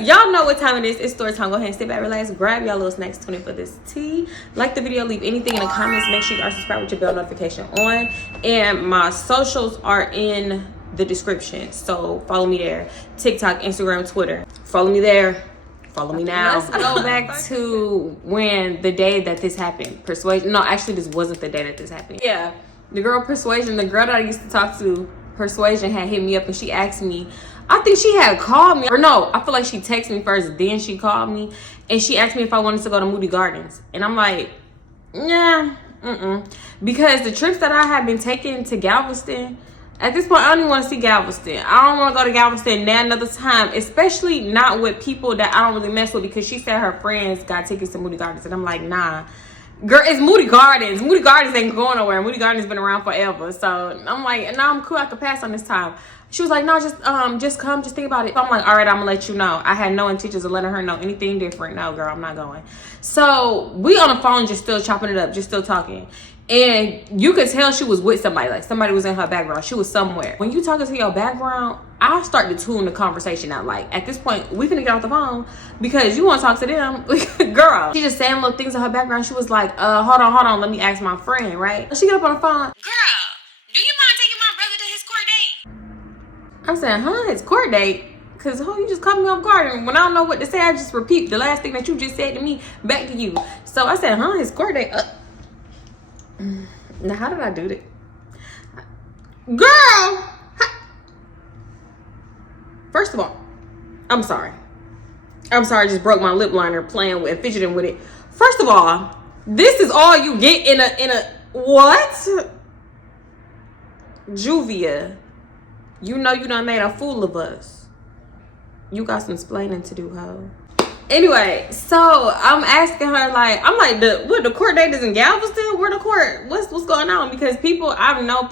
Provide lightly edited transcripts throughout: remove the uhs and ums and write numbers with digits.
Y'all know what time it is. It's story time. Go ahead and sit back, relax, grab y'all little snacks, tune in for this tea. Like the video, leave anything in the comments. Make sure you are subscribed with your bell notification on. And my socials are in the description, so follow me there. TikTok, Instagram, Twitter. Follow me there. Follow me now. Let's go back to when the day that this happened. Persuasion. No, actually, this wasn't the day that this happened. Yeah, the girl Persuasion, the girl that I used to talk to, Persuasion, had hit me up and she asked me. I think she had called me, or no, I feel like she texted me first, then she called me, and she asked me if I wanted to go to Moody Gardens, and I'm like, nah, because the trips that I have been taking to Galveston, at this point, I don't even want to see Galveston. I don't want to go to Galveston now another time, especially not with people that I don't really mess with, because she said her friends got tickets to Moody Gardens, and I'm like, nah. Girl, it's Moody Gardens. Moody Gardens ain't going nowhere. Moody Gardens been around forever. So I'm like, nah, I'm cool. I could pass on this time. She was like, no, just come, just think about it. So I'm like, all right, I'm gonna let you know. I had no intentions of letting her know anything different. No, girl, I'm not going. So we on the phone, just still chopping it up, just still talking. And you could tell she was with somebody, like somebody was in her background. She was somewhere. When you talking to your background, I start to tune the conversation out. Like at this point, we finna get off the phone because you want to talk to them. Girl, she just saying little things in her background. She was like, hold on, let me ask my friend, right? She get up on the phone. Girl, do you mind taking my brother to his court date? I'm saying, huh? His court date? Cause you just caught me off guard, and when I don't know what to say, I just repeat the last thing that you just said to me back to you. So I said, huh? His court date? Now, how did I do that? Girl! First of all, I'm sorry. I just broke my lip liner playing with, fidgeting with it. First of all, this is all you get in a what? Juvia, you know you done made a fool of us. You got some explaining to do, ho. Anyway, so I'm asking her, like, I'm like, the court date is in Galveston? Where the court? What's going on? Because I know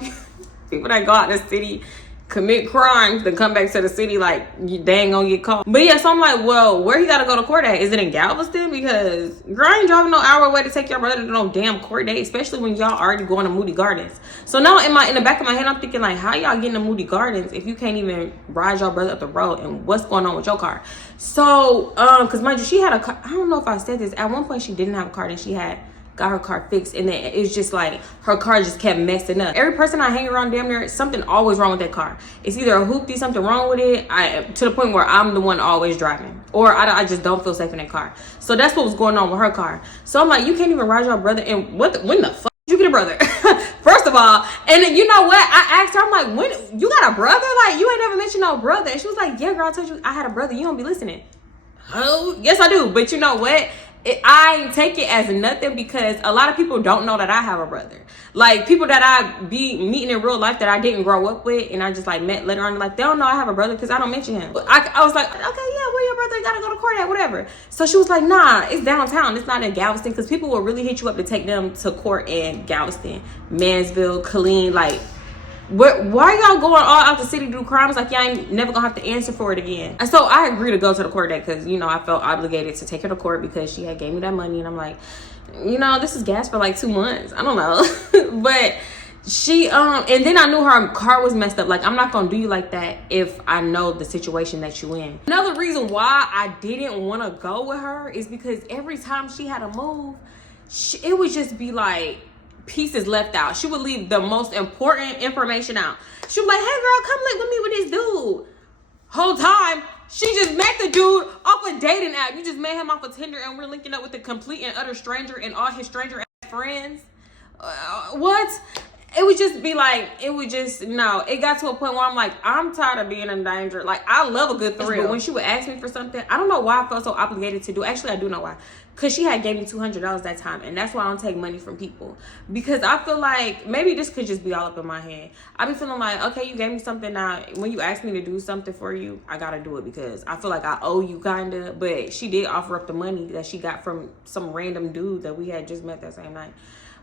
people that go out in the city, commit crimes, then come back to the city, like, they ain't gonna get caught. But yeah, so I'm like, well, where he gotta go to court at? Is it in Galveston? Because girl, I ain't driving no hour away to take your brother to no damn court date, especially when y'all already going to Moody Gardens. So now in the back of my head, I'm thinking, like, how y'all getting to Moody Gardens if you can't even ride your brother up the road, and what's going on with your car? So because mind you, she had a car. I don't know if I said this, at one point she didn't have a car, and she got her car fixed, and then it's just like her car just kept messing up. Every person I hang around, damn near something always wrong with that car. It's either a hoopty, something wrong with it, to the point where I'm the one always driving, or I just don't feel safe in that car. So that's what was going on with her car. So I'm like, you can't even ride your brother, and when the fuck did you get a brother? First of all, and then, you know what, I asked her, I'm like, when you got a brother? Like, you ain't never mentioned no brother. And she was like, yeah, girl, I told you I had a brother. You don't be listening. Oh, yes I do. But you know what, I take it as nothing, because a lot of people don't know that I have a brother. Like, people that I be meeting in real life that I didn't grow up with, and I just like met later on, like, they don't know I have a brother because I don't mention him. I was like, okay, yeah, where your brother gotta go to court at, whatever. So she was like, nah, it's downtown, it's not in Galveston, because people will really hit you up to take them to court in Galveston, Mansville, Killeen, like, why y'all going all out the city to do crimes like y'all ain't never gonna have to answer for it again? And so I agreed to go to the court date, because, you know, I felt obligated to take her to court because she had gave me that money, and I'm like, you know, this is gas for like 2 months. I don't know. But she and then I knew her car was messed up. Like, I'm not gonna do you like that if I know the situation that you in. Another reason why I didn't want to go with her is because every time she had a move, it would just be like pieces left out. She would leave the most important information out. She was like, hey girl, come link with me with this dude. Whole time she just met the dude off a dating app. You just met him off of Tinder, and we're linking up with a complete and utter stranger and all his stranger ass friends. What? It would just be like, no, it got to a point where I'm like, I'm tired of being in danger. Like, I love a good thrill. But when she would ask me for something, I don't know why I felt so obligated to do. Actually, I do know why. Because she had gave me $200 that time. And that's why I don't take money from people. Because I feel like, maybe this could just be all up in my head. I be feeling like, okay, you gave me something. Now, when you ask me to do something for you, I got to do it. Because I feel like I owe you, kind of. But she did offer up the money that she got from some random dude that we had just met that same night.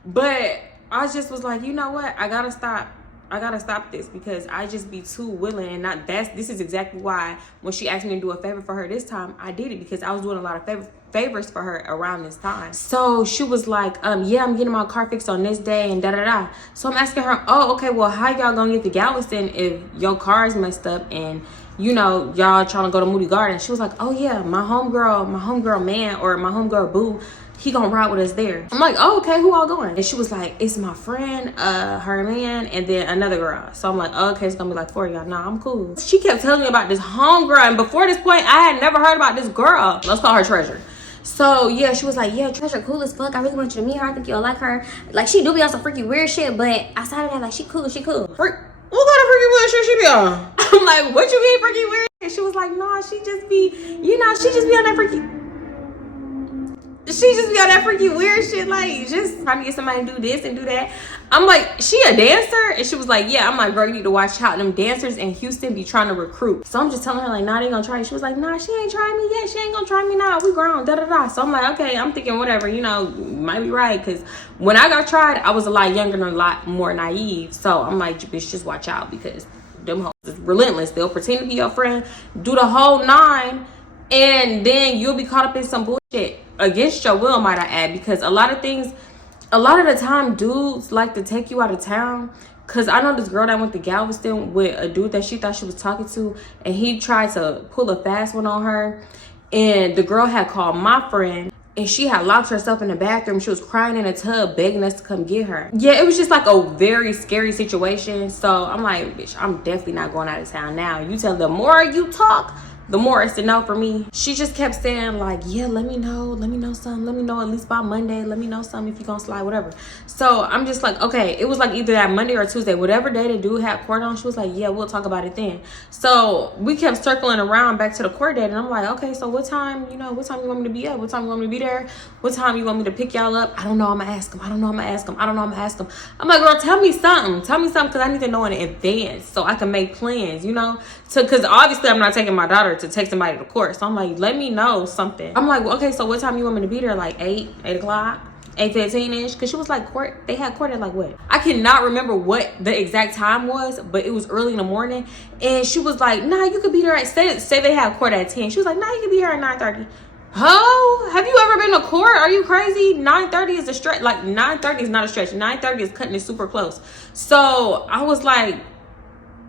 But I just was like, you know what? I gotta stop this, because I just be too willing, and this is exactly why when she asked me to do a favor for her this time, I did it, because I was doing a lot of favors for her around this time. So she was like, yeah, I'm getting my car fixed on this day and da-da-da. So I'm asking her, oh, okay, well, how y'all gonna get to Galveston if your car is messed up and you know, y'all trying to go to Moody Gardens. She was like, oh yeah, my homegirl man, or my homegirl boo, he gonna ride with us there. I'm like, oh, okay, who all going? And she was like, it's my friend, her man, and then another girl. So I'm like, oh, okay, it's gonna be like 4 of y'all. Nah, I'm cool. She kept telling me about this homegirl, and before this point, I had never heard about this girl. Let's call her Treasure. So yeah, she was like, yeah, Treasure cool as fuck. I really want you to meet her. I think you'll like her. Like, she do be on some freaky weird shit, but outside of that, like, she cool. What kind of freaky weird shit she be on? I'm like, what you mean freaky weird? And she was like, nah, she just be on that freaky weird shit, like just trying to get somebody to do this and do that. I'm like, she a dancer? And she was like, yeah. I'm like, girl, you need to watch out. Them dancers in Houston be trying to recruit. So I'm just telling her like, nah, they gonna try you. She was like, nah, she ain't trying me yet. She ain't gonna try me now. We grown, da da da. So I'm like, okay, I'm thinking whatever, you know, might be right. Cause when I got tried, I was a lot younger and a lot more naive. So I'm like, bitch, just watch out, because them hoes is relentless. They'll pretend to be your friend, do the whole 9, and then you'll be caught up in some bullshit against your will, might I add, because a lot of the time dudes like to take you out of town. Because I know this girl that went to Galveston with a dude that she thought she was talking to, and he tried to pull a fast one on her, and the girl had called my friend, and she had locked herself in the bathroom. She was crying in a tub begging us to come get her. Yeah, it was just like a very scary situation. So I'm like, bitch, I'm definitely not going out of town now. You tell, the more you talk, the more it's a no for me. She just kept saying like, yeah, let me know something, let me know at least by Monday, let me know something if you gonna slide, whatever. So I'm just like, okay, it was like either that Monday or Tuesday, whatever day the dude had court on. She was like, yeah, we'll talk about it then. So we kept circling around back to the court date, and I'm like, okay, so what time you want me to be up? What time you want me to be there? What time you want me to pick y'all up? I don't know, I'm gonna ask him. I'm like, girl, tell me something, because I need to know in advance so I can make plans, you know, because obviously I'm not taking my daughter to take somebody to court. So I'm like, let me know something. I'm like, well, okay, so what time you want me to be there? Like 8 o'clock, 8:15ish? Because she was like, they had court at like what? I cannot remember what the exact time was, but it was early in the morning. And she was like, nah, you could be there at, say they have court at 10. She was like, nah, you could be here at 9:30. Ho, have you ever been to court? Are you crazy? 9:30 is a stretch. Like 9:30 is not a stretch. 9:30 is cutting it super close. So I was like,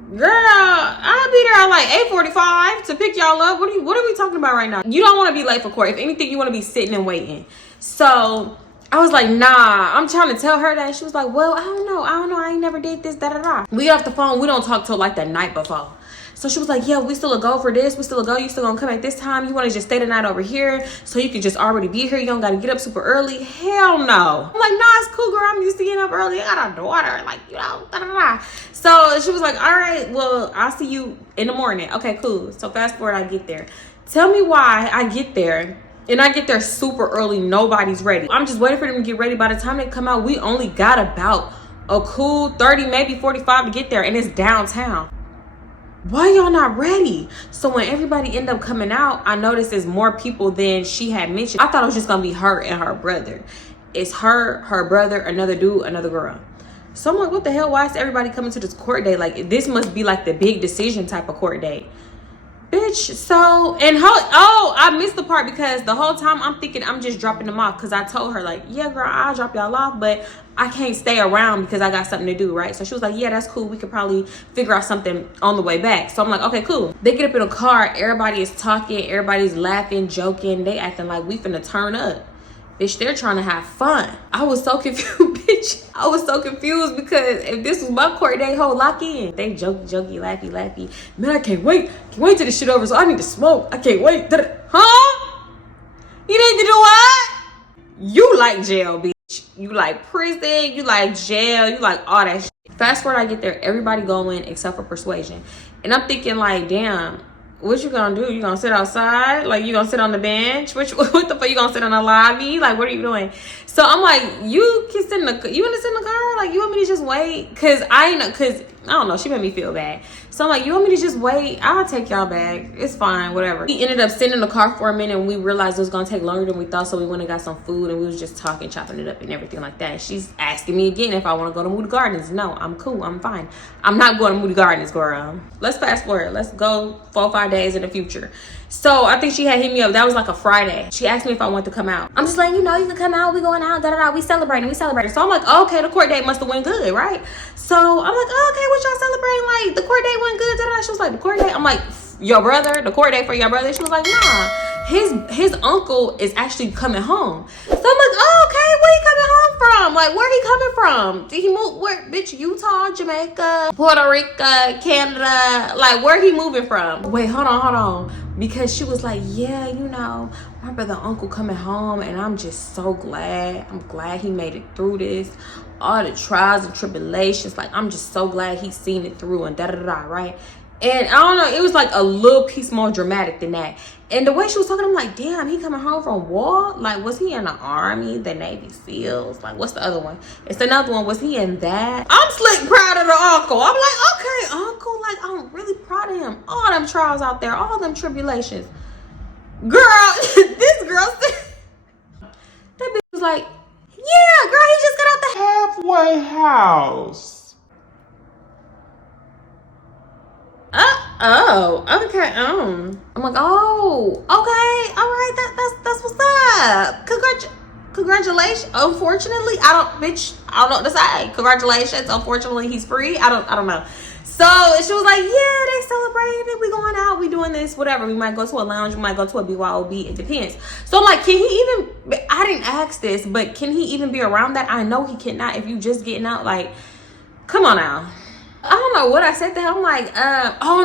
girl, I'll be there at like 8:45 to pick y'all up. What are we talking about right now? You don't want to be late for court. If anything, you want to be sitting and waiting. So I was like, nah, I'm trying to tell her that. She was like, well, I don't know. I ain't never did this, da da da. We get off the phone. We don't talk till like the night before. So she was like, yeah, we still a go for this. We still a go. You still gonna come at this time? You want to just stay the night over here so you can just already be here? You don't got to get up super early? Hell no. I'm like, nah, it's cool, girl. I'm used to getting up early. I got a daughter. Like, you know, da da da. So she was like, all right, well, I'll see you in the morning. Okay, cool. So fast forward, I get there. Tell me why I get there. And I get there super early. Nobody's ready. I'm just waiting for them to get ready. By the time they come out, we only got about a cool 30, maybe 45 to get there. And it's downtown. Why y'all not ready? So when everybody end up coming out, I noticed there's more people than she had mentioned. I thought it was just gonna be her and her brother. It's her brother, another dude, another girl. So I'm like, what the hell? Why is everybody coming to this court date? Like, this must be like the big decision type of court date. Bitch, so, and I missed the part because the whole time I'm thinking I'm just dropping them off, because I told her like, yeah, girl, I'll drop y'all off, but I can't stay around because I got something to do, right? So she was like, yeah, that's cool. We could probably figure out something on the way back. So I'm like, okay, cool. They get up in a car. Everybody is talking. Everybody's laughing, joking. They acting like we finna turn up. Bitch, they're trying to have fun. I was so confused, bitch. I was so confused because if this was my court date, ho, lock in. They jokey, laughy. Man, I can't wait. Can't wait till this shit over, so I need to smoke. I can't wait. Huh? You need to do what? You like jail, bitch. You like prison. You like jail. You like all that shit. Fast forward, I get there. Everybody going except for Persuasion. And I'm thinking like, damn, what you gonna do? You gonna sit outside? Like, you gonna sit on the bench? What the fuck? You gonna sit on the lobby? Like, what are you doing? So I'm like, you can sit in the, you wanna sit in the car? Like, you want me to just wait? Cause I don't know, she made me feel bad. So I'm like, you want me to just wait? I'll take y'all back. It's fine, whatever. We ended up sitting in the car for a minute, and we realized it was gonna take longer than we thought. So we went and got some food, and we was just talking, chopping it up and everything like that. And she's asking me again if I wanna go to Moody Gardens. No, I'm cool, I'm fine. I'm not going to Moody Gardens, girl. Let's fast forward. Let's go 4 or 5 days in the future. So I think she had hit me up. That was like a Friday. She asked me if I wanted to come out. I'm just letting you know, you can come out. We going out, da-da-da. We celebrating. So I'm like, oh, okay, the court date must have went good, right? So I'm like, oh, okay, what y'all celebrating? Like, the court date went good, da-da-da. She was like, the court date? I'm like, your brother, the court date for your brother? She was like, nah, his uncle is actually coming home. So I'm like, oh, okay, where he coming home from? Like, where he coming from? Did he move, where, bitch, Utah, Jamaica, Puerto Rico, Canada? Like, where he moving from? Wait, hold on. Because she was like, yeah, you know, my brother uncle coming home, and I'm just so glad. I'm glad he made it through this. All the trials and tribulations, like, I'm just so glad he's seen it through and da-da-da, right? And I don't know, it was like a little piece more dramatic than that. And the way she was talking, I'm like, damn, he coming home from war? Like, was he in the Army, the Navy SEALs? Like, what's the other one? It's another one. Was he in that? I'm slick proud of the uncle. I'm like, okay, uncle, like, I'm really proud of him. All them trials out there, all them tribulations. Girl, this girl said, that bitch was like, yeah, girl, he just got out the halfway house. Oh, okay. I'm like, oh, okay, all right. That's what's up. Congratulations. Unfortunately, I don't know what to say. Congratulations. Unfortunately, he's free. I don't know. So she was like, yeah, they celebrating. We going out. We doing this. Whatever. We might go to a lounge. We might go to a BYOB. It depends. So I'm like, can he even? I didn't ask this, but can he even be around that? I know he cannot. If you just getting out, like, come on now. I don't know what I said to her. I'm like, oh,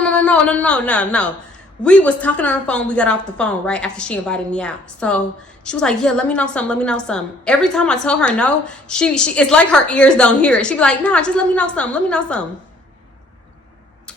no. We was talking on the phone. We got off the phone right after she invited me out. So she was like, yeah, let me know something. Every time I tell her no, she it's like her ears don't hear it. She be like, nah, just let me know something.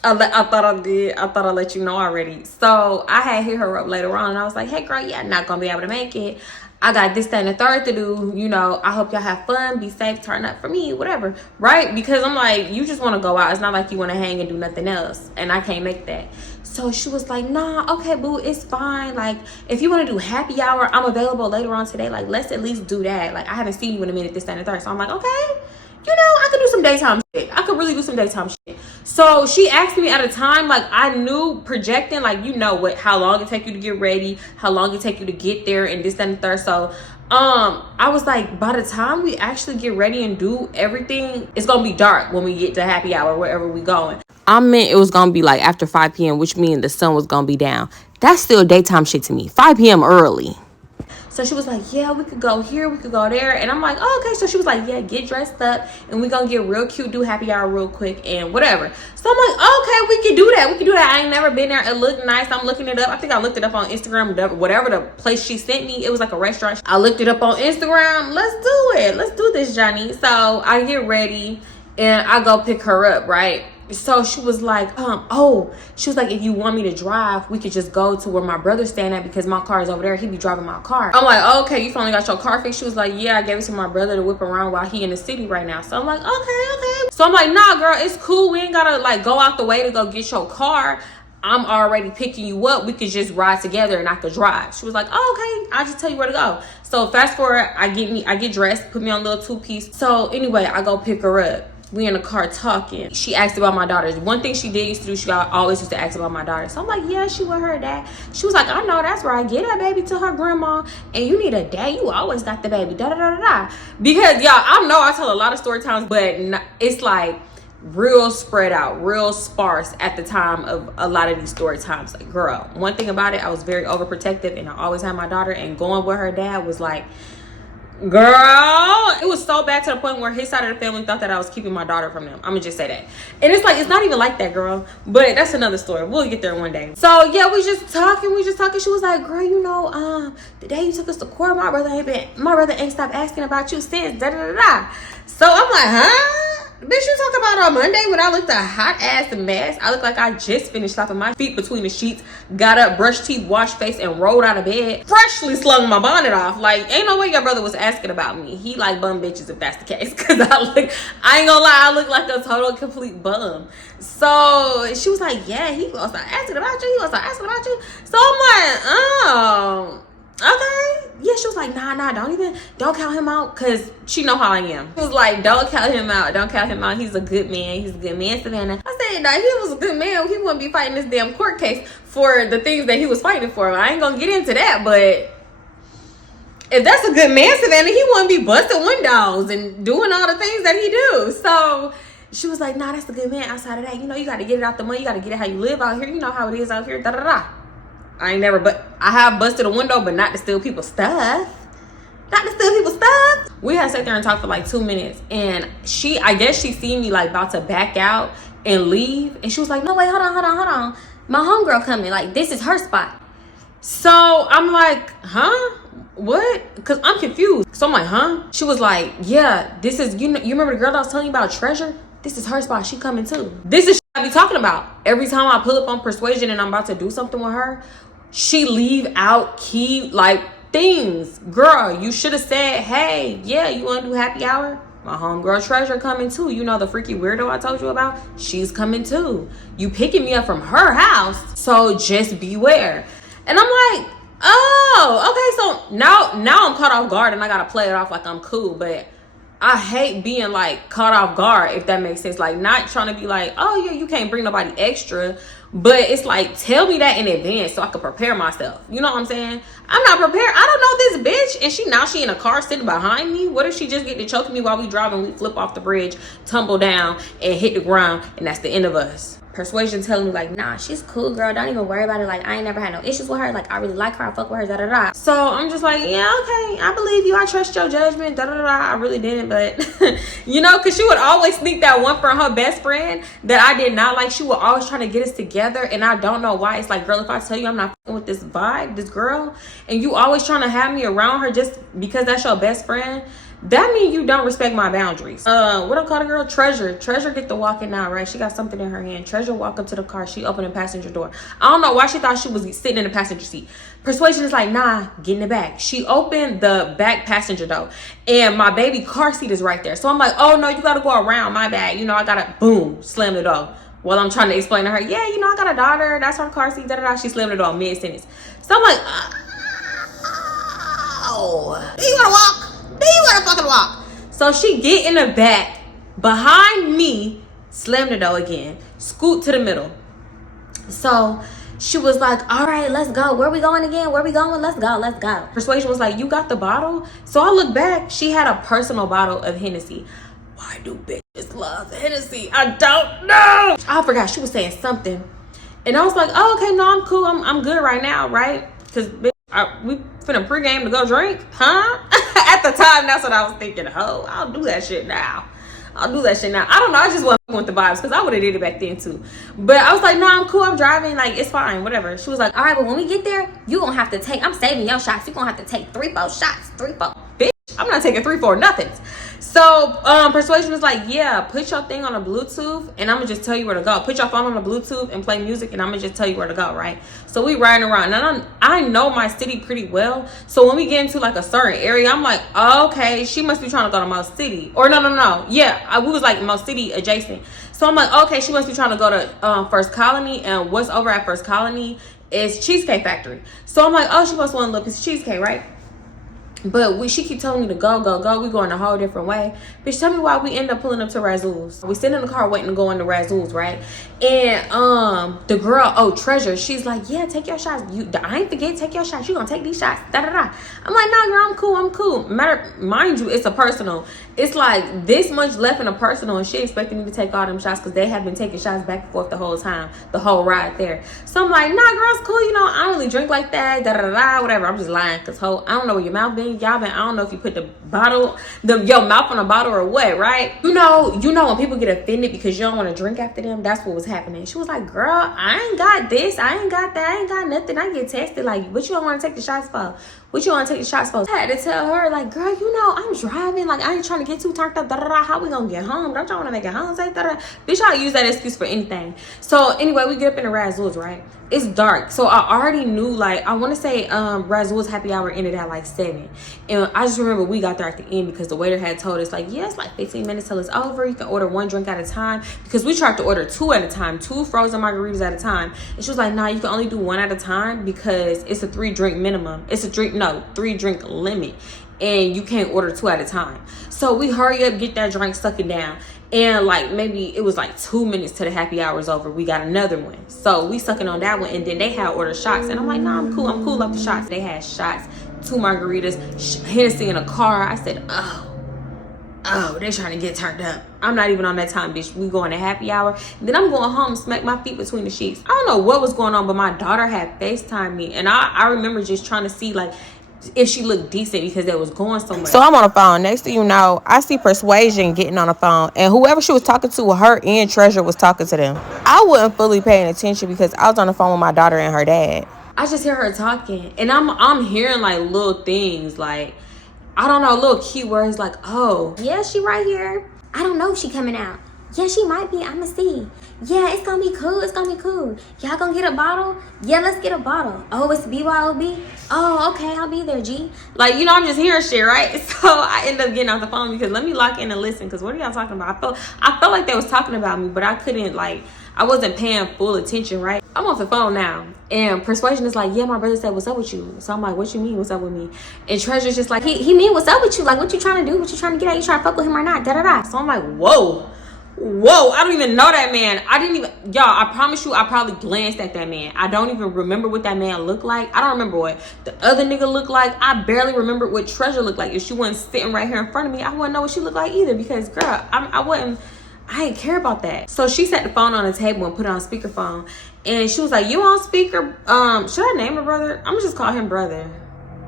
I thought I did. I thought I let you know already. So I had hit her up later on, and I was like, hey, girl, yeah, I'm not going to be able to make it. I got this, that, and the third to do. You know, I hope y'all have fun. Be safe. Turn up for me. Whatever. Right? Because I'm like, you just want to go out. It's not like you want to hang and do nothing else. And I can't make that. So she was like, nah, okay, boo, it's fine. Like, if you want to do happy hour, I'm available later on today. Like, let's at least do that. Like, I haven't seen you in a minute, this, that, and the third. So I'm like, okay. You know, I could do some daytime shit. I could really do some daytime shit. So she asked me at a time, like, I knew projecting, like, you know how long it take you to get ready, how long it take you to get there, and this, that, and the third. So I was like, by the time we actually get ready and do everything, it's gonna be dark when we get to happy hour, wherever we going. I meant it was gonna be like after 5 p.m., which means the sun was gonna be down. That's still daytime shit to me. 5 p.m. early. So she was like, yeah, we could go here, we could go there. And I'm like, oh, okay. So she was like, yeah, get dressed up and we gonna get real cute, do happy hour real quick and whatever. So I'm like, okay, we can do that. I ain't never been there. It looked nice. I'm looking it up. I think I looked it up on Instagram, whatever the place she sent me. It was like a restaurant. I looked it up on Instagram. Let's do it. Let's do this, Johnny. So I get ready and I go pick her up, right? So she was like, she was like, if you want me to drive, we could just go to where my brother's staying at because my car is over there. He be driving my car. I'm like, okay, you finally got your car fixed? She was like, yeah, I gave it to my brother to whip around while he in the city right now. So I'm like, okay. So I'm like, nah, girl, it's cool. We ain't gotta like go out the way to go get your car. I'm already picking you up. We could just ride together and I could drive. She was like, oh, okay, I'll just tell you where to go. So fast forward, I get dressed, put me on a little 2-piece. So anyway, I go pick her up. We in the car talking. She asked about my daughters. One thing she did used to do, she always used to ask about my daughter. So I'm like, yeah, she with her dad. She was like, I know, that's right. Get that baby to her grandma. And you need a dad. You always got the baby. Da-da-da-da-da. Because, y'all, I know I tell a lot of story times, but it's like real spread out, real sparse at the time of a lot of these story times. Like, girl, one thing about it, I was very overprotective and I always had my daughter. And going with her dad was like, girl, it was so bad to the point where his side of the family thought that I was keeping my daughter from them. I'm gonna just say that. And it's like, it's not even like that, girl, but that's another story. We'll get there one day. So yeah, we just talking. She was like, girl, you know, the day you took us to court, my brother ain't stopped asking about you since, da-da-da-da. So I'm like, huh? Bitch, you talk about on Monday when I looked a hot ass mess. I look like I just finished slapping my feet between the sheets, got up, brushed teeth, washed face, and rolled out of bed. Freshly slung my bonnet off. Like, ain't no way your brother was asking about me. He like bum bitches if that's the case. Cause I ain't gonna lie, I look like a total complete bum. So she was like, yeah, he gonna start asking about you. So I'm like, oh, okay. Yeah, she was like, nah, don't count him out, because she know how I am. She was like, don't count him out. He's a good man, Savannah. I said, nah, he was a good man. He wouldn't be fighting this damn court case for the things that he was fighting for. I ain't gonna get into that, but if that's a good man, Savannah, he wouldn't be busting windows and doing all the things that he do. So She was like, nah, that's a good man. Outside of that, you know, you got to get it out the money. You got to get it how you live out here. You know how it is out here. Da da da. I ain't never, but I have busted a window, but not to steal people's stuff. Not to steal people's stuff. We had sat there and talked for like 2 minutes, and I guess she seen me like about to back out and leave, and she was like, no, wait, hold on. My homegirl coming. Like, this is her spot. So I'm like, huh? What? Because I'm confused. So I'm like, huh? She was like, yeah, this is, you remember the girl that I was telling you about, Treasure? This is her spot. She coming too. This is I be talking about. Every time I pull up on Persuasion and I'm about to do something with her, she leave out key like things. Girl, you should have said, hey, yeah, you want to do happy hour? My homegirl Treasure coming too. You know the freaky weirdo I told you about? She's coming too. You picking me up from her house, so just beware. And I'm like, oh, okay, so now I'm caught off guard and I gotta play it off like I'm cool, but I hate being like caught off guard, if that makes sense. Like, not trying to be like, oh yeah, you can't bring nobody extra, but it's like, tell me that in advance so I can prepare myself. You know what I'm saying? I'm not prepared. I don't know this bitch, and now she in a car sitting behind me. What if she just get to choke me while we driving? We flip off the bridge, tumble down, and hit the ground, and that's the end of us. Persuasion telling me like, nah, she's cool, girl, don't even worry about it. Like, I ain't never had no issues with her. Like, I really like her, I fuck with her, da da da. So I'm just like, yeah, okay, I believe you, I trust your judgment, da da da. I really didn't, but you know, because she would always sneak that one from her best friend that I did not like. She would always try to get us together, and I don't know why. It's like, girl, if I tell you I'm not fucking with this vibe, this girl, and you always trying to have me around her just because that's your best friend, that means you don't respect my boundaries. What I call the girl? Treasure get to walking now, right? She got something in her hand. Treasure walk up to the car. She opened the passenger door. I don't know why she thought she was sitting in the passenger seat. Persuasion is like, nah, get in the back. She opened the back passenger door, and my baby car seat is right there. So I'm like, oh no, you gotta go around, my bad. You know, I gotta, boom, slam the door. While I'm trying to explain to her, yeah, you know, I got a daughter. That's her car seat, da da da. She slammed the door mid-sentence. So I'm like, oh, do you wanna walk? Do you want to fucking walk? So she get in the back behind me, slam the door again, scoot to the middle. So she was like, all right, let's go. Where we going again? Where we going? Let's go. Persuasion was like, you got the bottle? So I look back, she had a personal bottle of Hennessy. Why do bitches love Hennessy? I don't know. I forgot, she was saying something. And I was like, oh, okay, no, I'm cool. I'm good right now, right? Because we finna pregame to go drink, huh? At the time, that's what I was thinking. Oh, I'll do that shit now. I don't know. I just wasn't with the vibes because I would have did it back then too. But I was like, no, I'm cool. I'm driving. Like, it's fine. Whatever. She was like, all right, but when we get there, you gonna have to take, I'm saving your shots. You gonna have to take 3-4 shots. 3-4. Bitch, I'm not taking 3-4 nothing. So Persuasion was like, yeah, put your thing on a Bluetooth and I'm gonna just tell you where to go. Put your phone on a Bluetooth and play music and I'm gonna just tell you where to go, right? So we riding around and I know my city pretty well. So when we get into like a certain area, I'm like, oh, okay, she must be trying to go to Most City. Or no. Yeah, we was like Most City adjacent. So I'm like, okay, she must be trying to go to First Colony, and what's over at First Colony is Cheesecake Factory. So I'm like, oh, she must want a little piece of cheesecake, right? But she keep telling me to go. We going a whole different way. Bitch, tell me why we end up pulling up to Razzoo's. We sit in the car waiting to go into Razzoo's, right? And the girl, Treasure, she's like, yeah, take your shots. I ain't forget, take your shots. You gonna take these shots. Da da da. I'm like, no, girl, I'm cool. Mind you, it's a personal. It's like this much left in a personal, and she expected me to take all them shots because they have been taking shots back and forth the whole time, the whole ride there. So I'm like, nah, girl, it's cool. You know, I don't really drink like that. Da da da. Whatever. I'm just lying because I don't know where your mouth been. Y'all been. I don't know if you put your mouth on a bottle or what, right? You know when people get offended because you don't want to drink after them. That's what was happening. She was like, girl, I ain't got this. I ain't got that. I ain't got nothing. I get tested. Like, what you don't want to take the shots for? What you want to take the shots for? I had to tell her, like, girl, I'm driving. Like, I ain't trying to get too turned up. Da da da. How we gonna get home? Don't y'all want to make it home? Say da da. Bitch, y'all use that excuse for anything. So anyway, we get up in the Razzoo's, right? It's dark, so I already knew. Like, I want to say Razzoo's happy hour ended at like 7, and I just remember we got there at the end because the waiter had told us like, yeah, it's like 15 minutes till it's over. You can order 1 drink at a time because we tried to order 2 at a time, 2 frozen margaritas at a time, and she was like, nah, you can only do 1 at a time because it's a 3-drink minimum. It's a 3-drink limit, and you can't order 2 at a time. So we hurry up, get that drink, suck it down. And like maybe it was like 2 minutes to the happy hour's over. We got another one. So we sucking on that one. And then they had ordered shots. And I'm like, nah, I'm cool off the shots. They had shots, 2 margaritas, Hennessy in a car. I said, oh, oh, they're trying to get turned up. I'm not even on that time, bitch. We going to happy hour. Then I'm going home, smack my feet between the sheets. I don't know what was going on, but my daughter had FaceTimed me. And I remember just trying to see, like, if she looked decent because they was going somewhere. So I'm on the phone. Next thing you know, I see Persuasion getting on the phone. And whoever she was talking to, her and Treasure was talking to them. I wasn't fully paying attention because I was on the phone with my daughter and her dad. I just hear her talking. And I'm hearing, like, little things, like, I don't know, little keywords like, oh, Yeah, she right here. I don't know if she coming out. Yeah, she might be. I'ma see. Yeah, it's gonna be cool. It's gonna be cool. Y'all gonna get a bottle? Yeah, let's get a bottle. Oh, it's BYOB? Oh, okay, I'll be there, G. like, you know, I'm just hearing shit, right? So I end up getting off the phone because let me lock in and listen, because what are y'all talking about? I felt like they was talking about me, but I couldn't, like, I wasn't paying full attention, right? I'm off the phone now, and Persuasion is like, yeah, my brother said, what's up with you? So I'm like, what you mean, what's up with me? And Treasure's just like, He mean, what's up with you? Like, what you trying to do? What you trying to get at? You trying to fuck with him or not? Da-da-da. so I'm like, whoa, I don't even know that man. I didn't even, y'all, I promise you, I probably glanced at that man. I don't even remember what that man looked like. I don't remember what the other nigga looked like. I barely remember what Treasure looked like. If she wasn't sitting right here in front of me, I wouldn't know what she looked like either, because girl, I didn't care about that. So she set the phone on the table and put it on speakerphone, and she was like, you on speaker? Should I name her brother? I'm gonna just call him brother.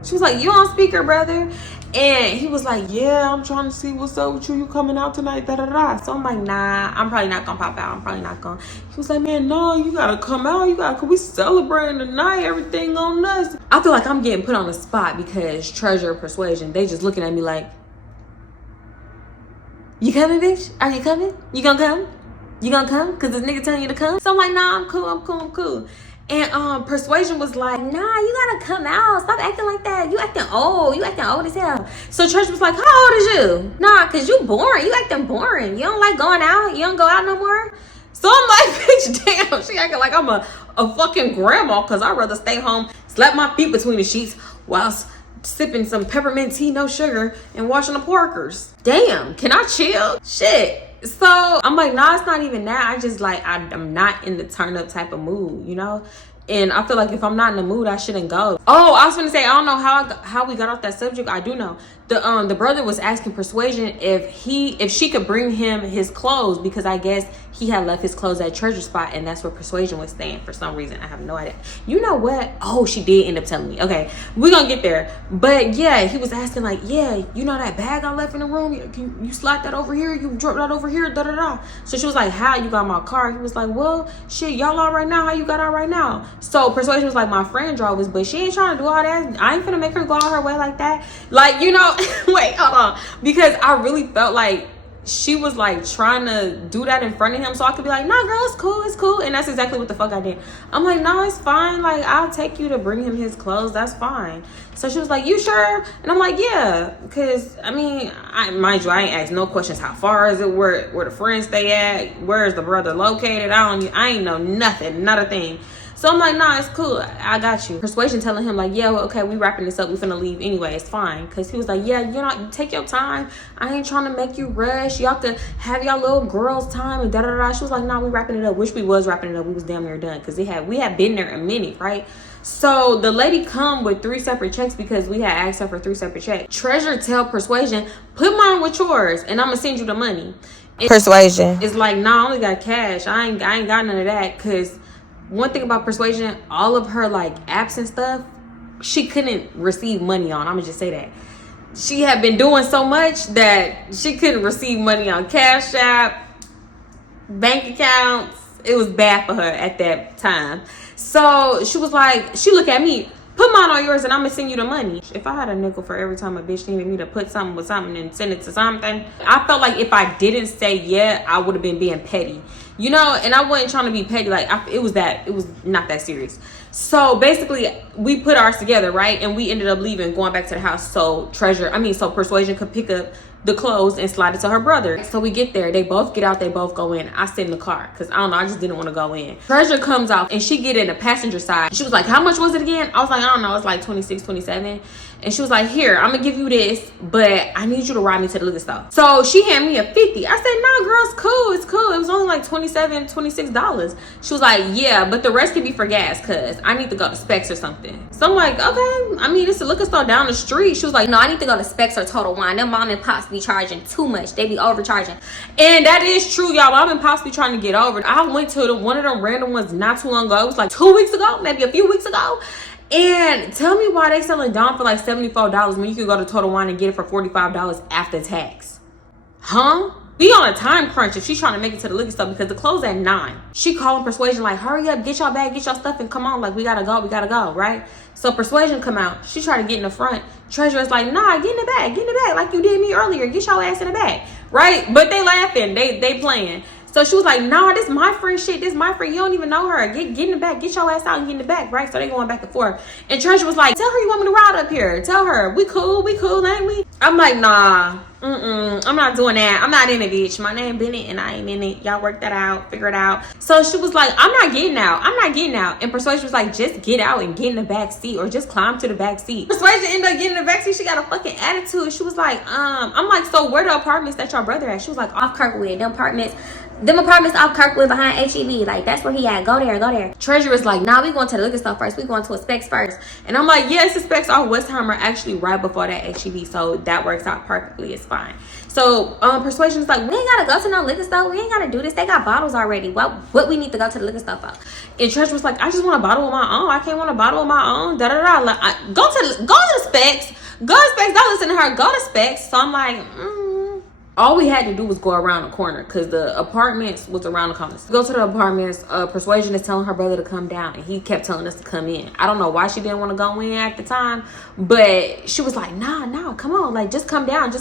She was like, you on speaker, brother? And he was like, yeah, I'm trying to see what's up with you. You coming out tonight? Da da da. So I'm like, nah, I'm probably not gonna pop out. I'm probably not gonna. He was like, man, no, you gotta come out. Cause we celebrating tonight. Everything on us. I feel like I'm getting put on the spot because Treasure, Persuasion, they just looking at me like, you coming, bitch? Are you coming? You gonna come? You gonna come? Cause this nigga telling you to come? So I'm like, nah, I'm cool. And Persuasion was like, Nah, you gotta come out. Stop acting like that. You acting old. You acting old as hell. so Treasure was like, how old is you? Nah, cause you boring. You acting boring. You don't like going out. You don't go out no more. So I'm like, bitch, damn. She acting like I'm a fucking grandma, cause I'd rather stay home, slap my feet between the sheets whilst sipping some peppermint tea, no sugar, and watching the Parkers. Damn, can I chill? Shit. So I'm like, nah, it's not even that. I just like, I'm not in the turn up type of mood, you know? And I feel like if I'm not in the mood, I shouldn't go. Oh, I was gonna say, I don't know how we got off that subject. I do know. The brother was asking Persuasion if she could bring him his clothes, because I guess he had left his clothes at Treasure Spot, and that's where Persuasion was staying for some reason. I have no idea. You know what? Oh, she did end up telling me. Okay, we're gonna get there. But yeah, he was asking like, yeah, you know that bag I left in the room? Can you slide that over here? You drop that over here? Da da da. So she was like, how you got my car? He was like, well, shit, y'all out right now? How you got out right now? So Persuasion was like, my friend drove us, but she ain't trying to do all that. I ain't finna make her go out her way like that. Like, you know, wait, hold on. Because I really felt like she was like trying to do that in front of him so I could be like, nah, girl, it's cool. And that's exactly what the fuck I did. I'm like, no, it's fine. Like, I'll take you to bring him his clothes. That's fine. So she was like, you sure? And I'm like, yeah. Because, I mean, mind you, I ain't asked no questions. How far is it? Where the friends stay at? Where is the brother located? I ain't know nothing. Not a thing. So I'm like, nah, it's cool. I got you. Persuasion telling him like, yeah, well, okay, we wrapping this up. We finna leave anyway. It's fine. Because he was like, yeah, you take your time. I ain't trying to make you rush. Y'all can have y'all little girls time and da-da-da. She was like, nah, we wrapping it up. Which we was wrapping it up. We was damn near done. Because we had been there a minute, right? So the lady come with 3 separate checks because we had asked her for 3 separate checks. Treasure tell Persuasion, put mine with yours and I'm going to send you the money. And Persuasion is like, nah, I only got cash. I ain't got none of that, because one thing about Persuasion, all of her like apps and stuff, she couldn't receive money on. I'm gonna just say that. She had been doing so much that she couldn't receive money on Cash App, bank accounts. It was bad for her at that time. So she was like, she looked at me, put mine on yours and I'm gonna send you the money. If I had a nickel for every time a bitch needed me to put something with something and send it to something, I felt like if I didn't say yeah, I would have been being petty. You know, and I wasn't trying to be petty. Like, it was not that serious. So basically, we put ours together, right? And we ended up leaving, going back to the house. So Persuasion could pick up the clothes and slide it to her brother. So we get there. They both get out. They both go in. I sit in the car because I don't know. I just didn't want to go in. Treasure comes out and she get in the passenger side. She was like, how much was it again? I was like, I don't know. It's like 26, 27. And she was like, here, I'm going to give you this, but I need you to ride me to the liquor store. So she handed me a 50. I said, no, girl, it's cool. It's cool. It was only like $27, $26. She was like, yeah, but the rest can be for gas because I need to go to Specs or something. So I'm like, okay. I mean, it's a liquor store down the street. She was like, no, I need to go to Specs or Total Wine. Them mom and pops be be charging too much. They be overcharging. And that is true, y'all. I've been possibly trying to get over it. I went to one of them random ones not too long ago. It was like 2 weeks ago, maybe a few weeks ago. And tell me why they selling Dawn for like $74 when you can go to Total Wine and get it for $45 after tax. Huh? Be on a time crunch if she's trying to make it to the liquor store because the close at 9. She calling Persuasion like, hurry up, get your bag, get your stuff, and come on. Like, we gotta go, right? So Persuasion come out. She try to get in the front. Treasurer's like, nah, get in the bag, like you did me earlier. Get your ass in the bag, right? But they laughing, they playing. So she was like, nah, this my friend shit. This my friend. You don't even know her. Get in the back. Get your ass out and get in the back, right? So they going back and forth. And Treasure was like, tell her you want me to ride up here. Tell her. We cool, ain't we? I'm like, nah. I'm not doing that. I'm not in it, bitch. My name Bennett and I ain't in it. Y'all work that out. Figure it out. So she was like, I'm not getting out. And Persuasion was like, just get out and get in the back seat or just climb to the back seat. Persuasion ended up getting in the back seat. She got a fucking attitude. She was like, I'm like, so where the apartments that your brother at? She was like, Off Kirkwood. Them apartments off Kirkwood behind HEB. Like, that's where he at. Go there. Treasurer's like, nah, we going to the liquor store first. We going to a Specs first. And I'm like, yes, the Specs off Westheimer actually right before that HEB. So that works out perfectly. It's fine. So Persuasion is like, we ain't gotta go to no liquor store. We ain't gotta do this. They got bottles already. What we need to go to the liquor store for? And Treasure was like, I just want a bottle of my own. I can't want a bottle of my own. Like, go to the Specs. Go to Specs. Don't listen to her. Go to Specs. So I'm like, all we had to do was go around the corner because the apartments was around the corner. So go to the apartments. Persuasion is telling her brother to come down, and he kept telling us to come in. I don't know why she didn't want to go in at the time, but she was like, nah, come on, like just come down.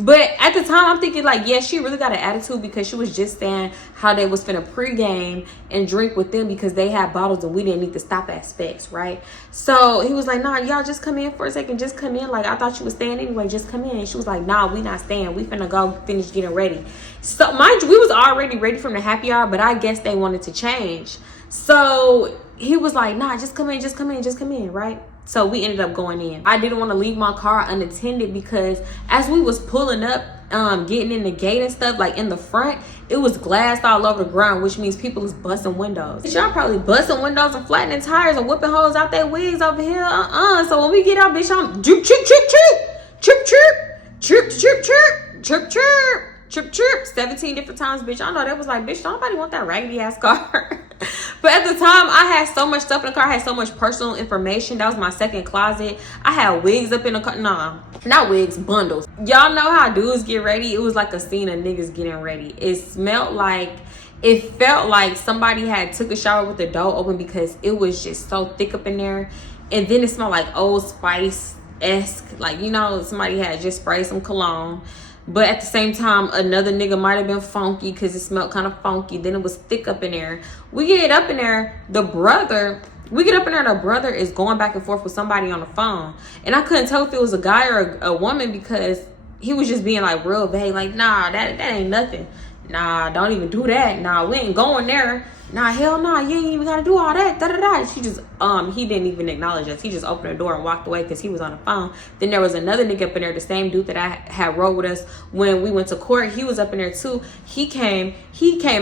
But at the time, I'm thinking like, yeah, she really got an attitude because she was just saying how they was finna pregame and drink with them because they had bottles and we didn't need to stop at Specs, right? So he was like, nah, y'all just come in for a second, just come in. Like I thought you was staying anyway, just come in. And she was like, nah, we not staying. We finna go finish getting ready. So mind you, we was already ready from the happy hour, but I guess they wanted to change. So he was like, nah, just come in, right? So we ended up going in. I didn't want to leave my car unattended because as we was pulling up, getting in the gate and stuff, like in the front, it was glassed all over the ground, which means people is busting windows. Y'all probably busting windows and flattening tires and whipping holes out their wigs over here. So when we get out, bitch, I'm chirp, chirp, chirp, chirp, chirp, chirp, chirp, chirp, chirp, chirp, chirp, 17 different times, bitch. I know that was like, bitch, nobody want that raggedy ass car. But at the time, I had so much stuff in the car. I had so much personal information. That was my second closet. I had wigs up in the car. Nah, not wigs, bundles. Y'all know how dudes get ready? It was like a scene of niggas getting ready. It felt like somebody had took a shower with the door open because it was just so thick up in there. And then it smelled like Old Spice-esque. Like, you know, somebody had just sprayed some cologne. But at the same time, another nigga might have been funky because it smelled kind of funky. Then it was thick up in there. We get up in there, the brother is going back and forth with somebody on the phone. And I couldn't tell if it was a guy or a woman because he was just being like real vague. Like, nah, that ain't nothing. Nah, don't even do that. Nah, we ain't going there. Nah, hell nah, you ain't even gotta do all that. She just, he didn't even acknowledge us. He just opened the door and walked away because he was on the phone. Then there was another nigga up in there, the same dude that I had rode with us when we went to court. He was up in there too. He came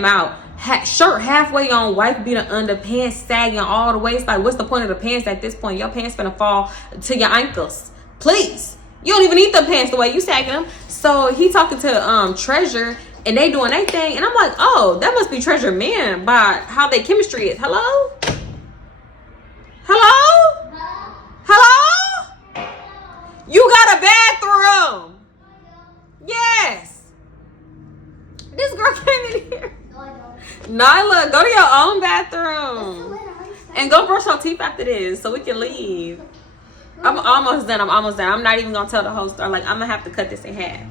out, shirt halfway on, wife beater under, pants sagging all the way. It's like, what's the point of the pants at this point? Your pants finna fall to your ankles. Please. You don't even need the pants the way you sagging them. So he talking to Treasure. And they doing their thing. And I'm like, oh, that must be Treasure Man by how their chemistry is. Hello? You got a bathroom? Yes. This girl came in here. Nyla, go to your own bathroom. And go brush your teeth after this so we can leave. I'm almost done. I'm not even going to tell the whole story. Like, I'm going to have to cut this in half.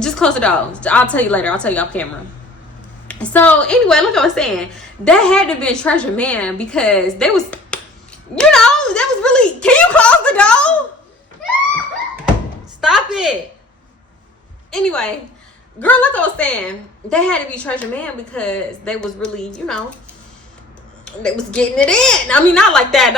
Just close the door. I'll tell you later. I'll tell you off camera. So anyway, like I was saying, that had to be a Treasure Man because they was, you know, that was really. Can you close the door? Stop it. Anyway, girl, like I was saying, they had to be Treasure Man because they was really, you know, they was getting it in. I mean, not like that.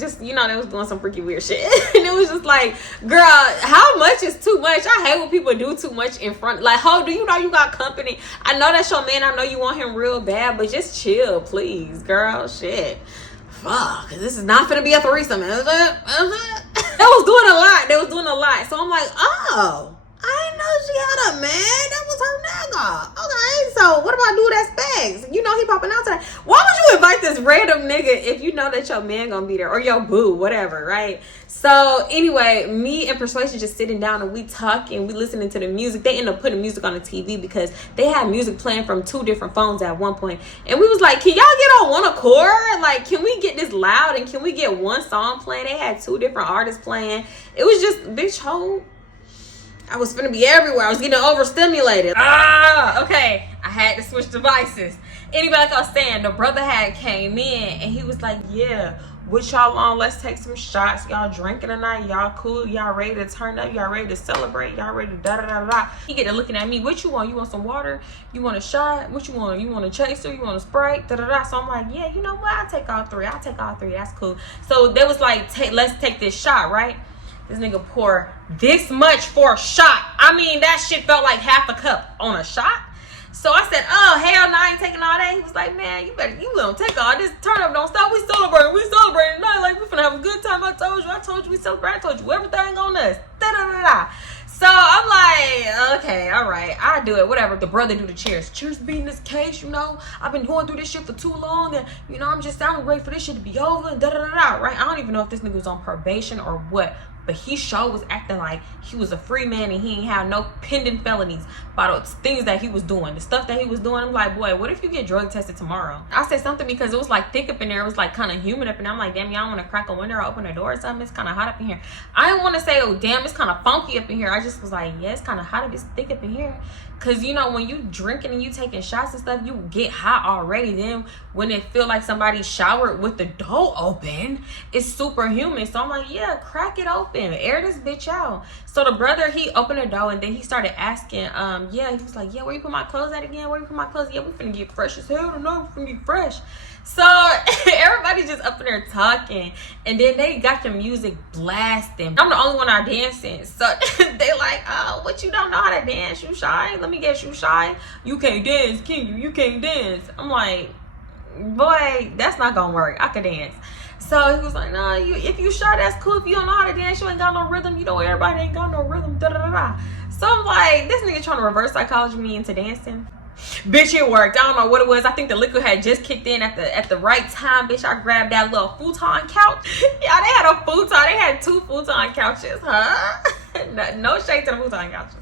Just, you know, they was doing some freaky weird shit. And it was just like, girl, how much is too much? I hate when people do too much in front. Like, ho, do you know you got company? I know that's your man. I know you want him real bad, but just chill, please, girl. Shit. Fuck. This is not gonna be a threesome. They was doing a lot. So I'm like, oh, she had a man. That was her nigga. Okay, so what about dude that's Spags? You know he popping out today. Why would you invite this random nigga if you know that your man gonna be there or your boo, whatever, right? So anyway, me and Persuasion just sitting down and we talking, we listening to the music. They end up putting music on the TV because they had music playing from 2 different phones at one point. And we was like, can y'all get on one accord? Like, can we get this loud and can we get one song playing? They had 2 different artists playing. It was just, bitch, hold. I was finna be everywhere. I was getting overstimulated. Okay. I had to switch devices. Anyway, like I was saying, the brother had came in and he was like, yeah, what y'all on? Let's take some shots. Y'all drinking tonight? Y'all cool? Y'all ready to turn up? Y'all ready to celebrate? Y'all ready to da-da-da-da-da? He get to looking at me. What you want? You want some water? You want a shot? What you want? You want a chaser? You want a Sprite? Da-da-da. So I'm like, yeah, you know what? I'll take all 3. I'll take all 3. That's cool. So they was like, let's take this shot, right? This nigga pour this much for a shot. I mean, that shit felt like half a cup on a shot. So I said, oh, hell no, I ain't taking all that. He was like, man, you don't take all this. Turn up, don't stop. We celebrating tonight. Like, we finna have a good time. I told you we celebrate. I told you everything on us. Da-da-da-da. So I'm like, okay, all right, I do it, whatever. The brother do the cheers. Cheers beating this case, you know. I've been going through this shit for too long, and you know, I'm ready for this shit to be over. And da-da-da-da, right? I don't even know if this nigga was on probation or what. But he sure was acting like he was a free man and he ain't have no pending felonies by the things that he was doing. The stuff that he was doing, I'm like, boy, what if you get drug tested tomorrow? I said something because it was like thick up in there. It was like kind of humid up in there. I'm like, damn, y'all want to crack a window or open a door or something? It's kind of hot up in here. I didn't want to say, oh, damn, it's kind of funky up in here. I just was like, yeah, it's kind of hot. It's thick up in here. Because, you know, when you drinking and you taking shots and stuff, you get hot already. Then when it feel like somebody showered with the door open, it's super humid. So I'm like, yeah, crack it open. Air this bitch out. So the brother, he opened the door and then he started asking, yeah, he was like, yeah, where you put my clothes at again? Where you put my clothes? Yeah, we finna get fresh as hell. No, we finna get fresh. So everybody's just up in there talking, and then they got the music blasting. I'm the only one out dancing, so they like, oh, what, you don't know how to dance? You shy? Let me guess, you shy? You can't dance, can you? You can't dance. I'm like, boy, that's not gonna work. I can dance. So he was like, no, if you shy, that's cool. If you don't know how to dance, you ain't got no rhythm. You know everybody ain't got no rhythm. Da da da da. So I'm like, this nigga trying to reverse psychology me into dancing. Bitch, it worked. I don't know what it was. I think the liquor had just kicked in at the right time. Bitch, I grabbed that little futon couch. Yeah, they had a futon. They had 2 futon couches, huh? No shade to the futon couches.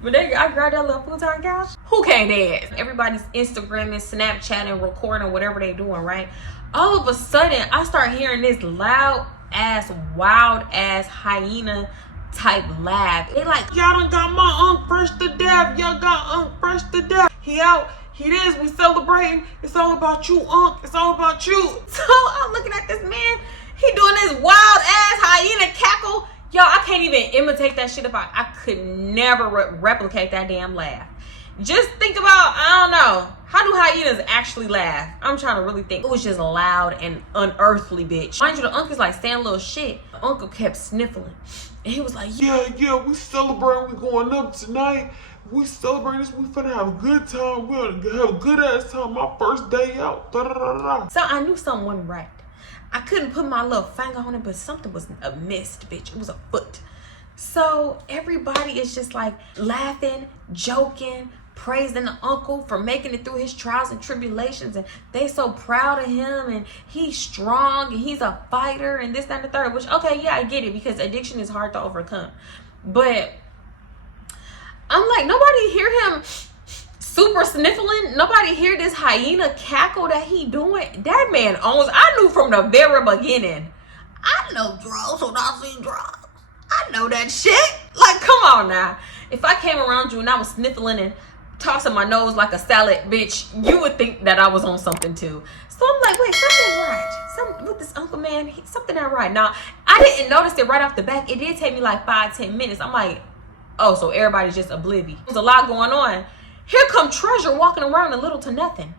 But I grabbed that little futon couch. Who can't dance? Everybody's Instagramming, Snapchatting, recording, whatever they doing, right? All of a sudden, I start hearing this loud ass, wild ass hyena type laugh. They like, y'all done got my Unc fresh to death. Y'all got Unc fresh to death. He out. He is. We celebrating. It's all about you, Unc. It's all about you. So I'm looking at this man. He doing this wild ass hyena cackle. Y'all, I can't even imitate that shit. If I could never replicate that damn laugh. Just think about, I don't know, how do hyenas actually laugh? I'm trying to really think. It was just loud and unearthly, bitch. Mind you, the uncle's like saying little shit. The uncle kept sniffling. And he was like, yeah, we celebrating. We going up tonight. We celebrating this. We finna have a good time. We gonna have a good ass time. My first day out. Da, da, da, da. So I knew something wasn't right. I couldn't put my little finger on it, but something was amiss, bitch. It was a foot. So everybody is just like laughing, joking, praising the uncle for making it through his trials and tribulations, and they so proud of him, and he's strong and he's a fighter and this, that, and the third. Which, okay, yeah, I get it, because addiction is hard to overcome. But I'm like, nobody hear him super sniffling. Nobody hear this hyena cackle that he doing. That man owns. I knew from the very beginning. I know drugs when I see drugs. I know that shit. Like, come on now. If I came around you and I was sniffling and tossing my nose like a salad, bitch, you would think that I was on something too. So I'm like, wait, something right. Something with this uncle, man, something ain't right. Now, I didn't notice it right off the back. It did take me like 5-10 minutes. I'm like, oh, so everybody's just oblivious. There's a lot going on. Here come Treasure walking around a little to nothing.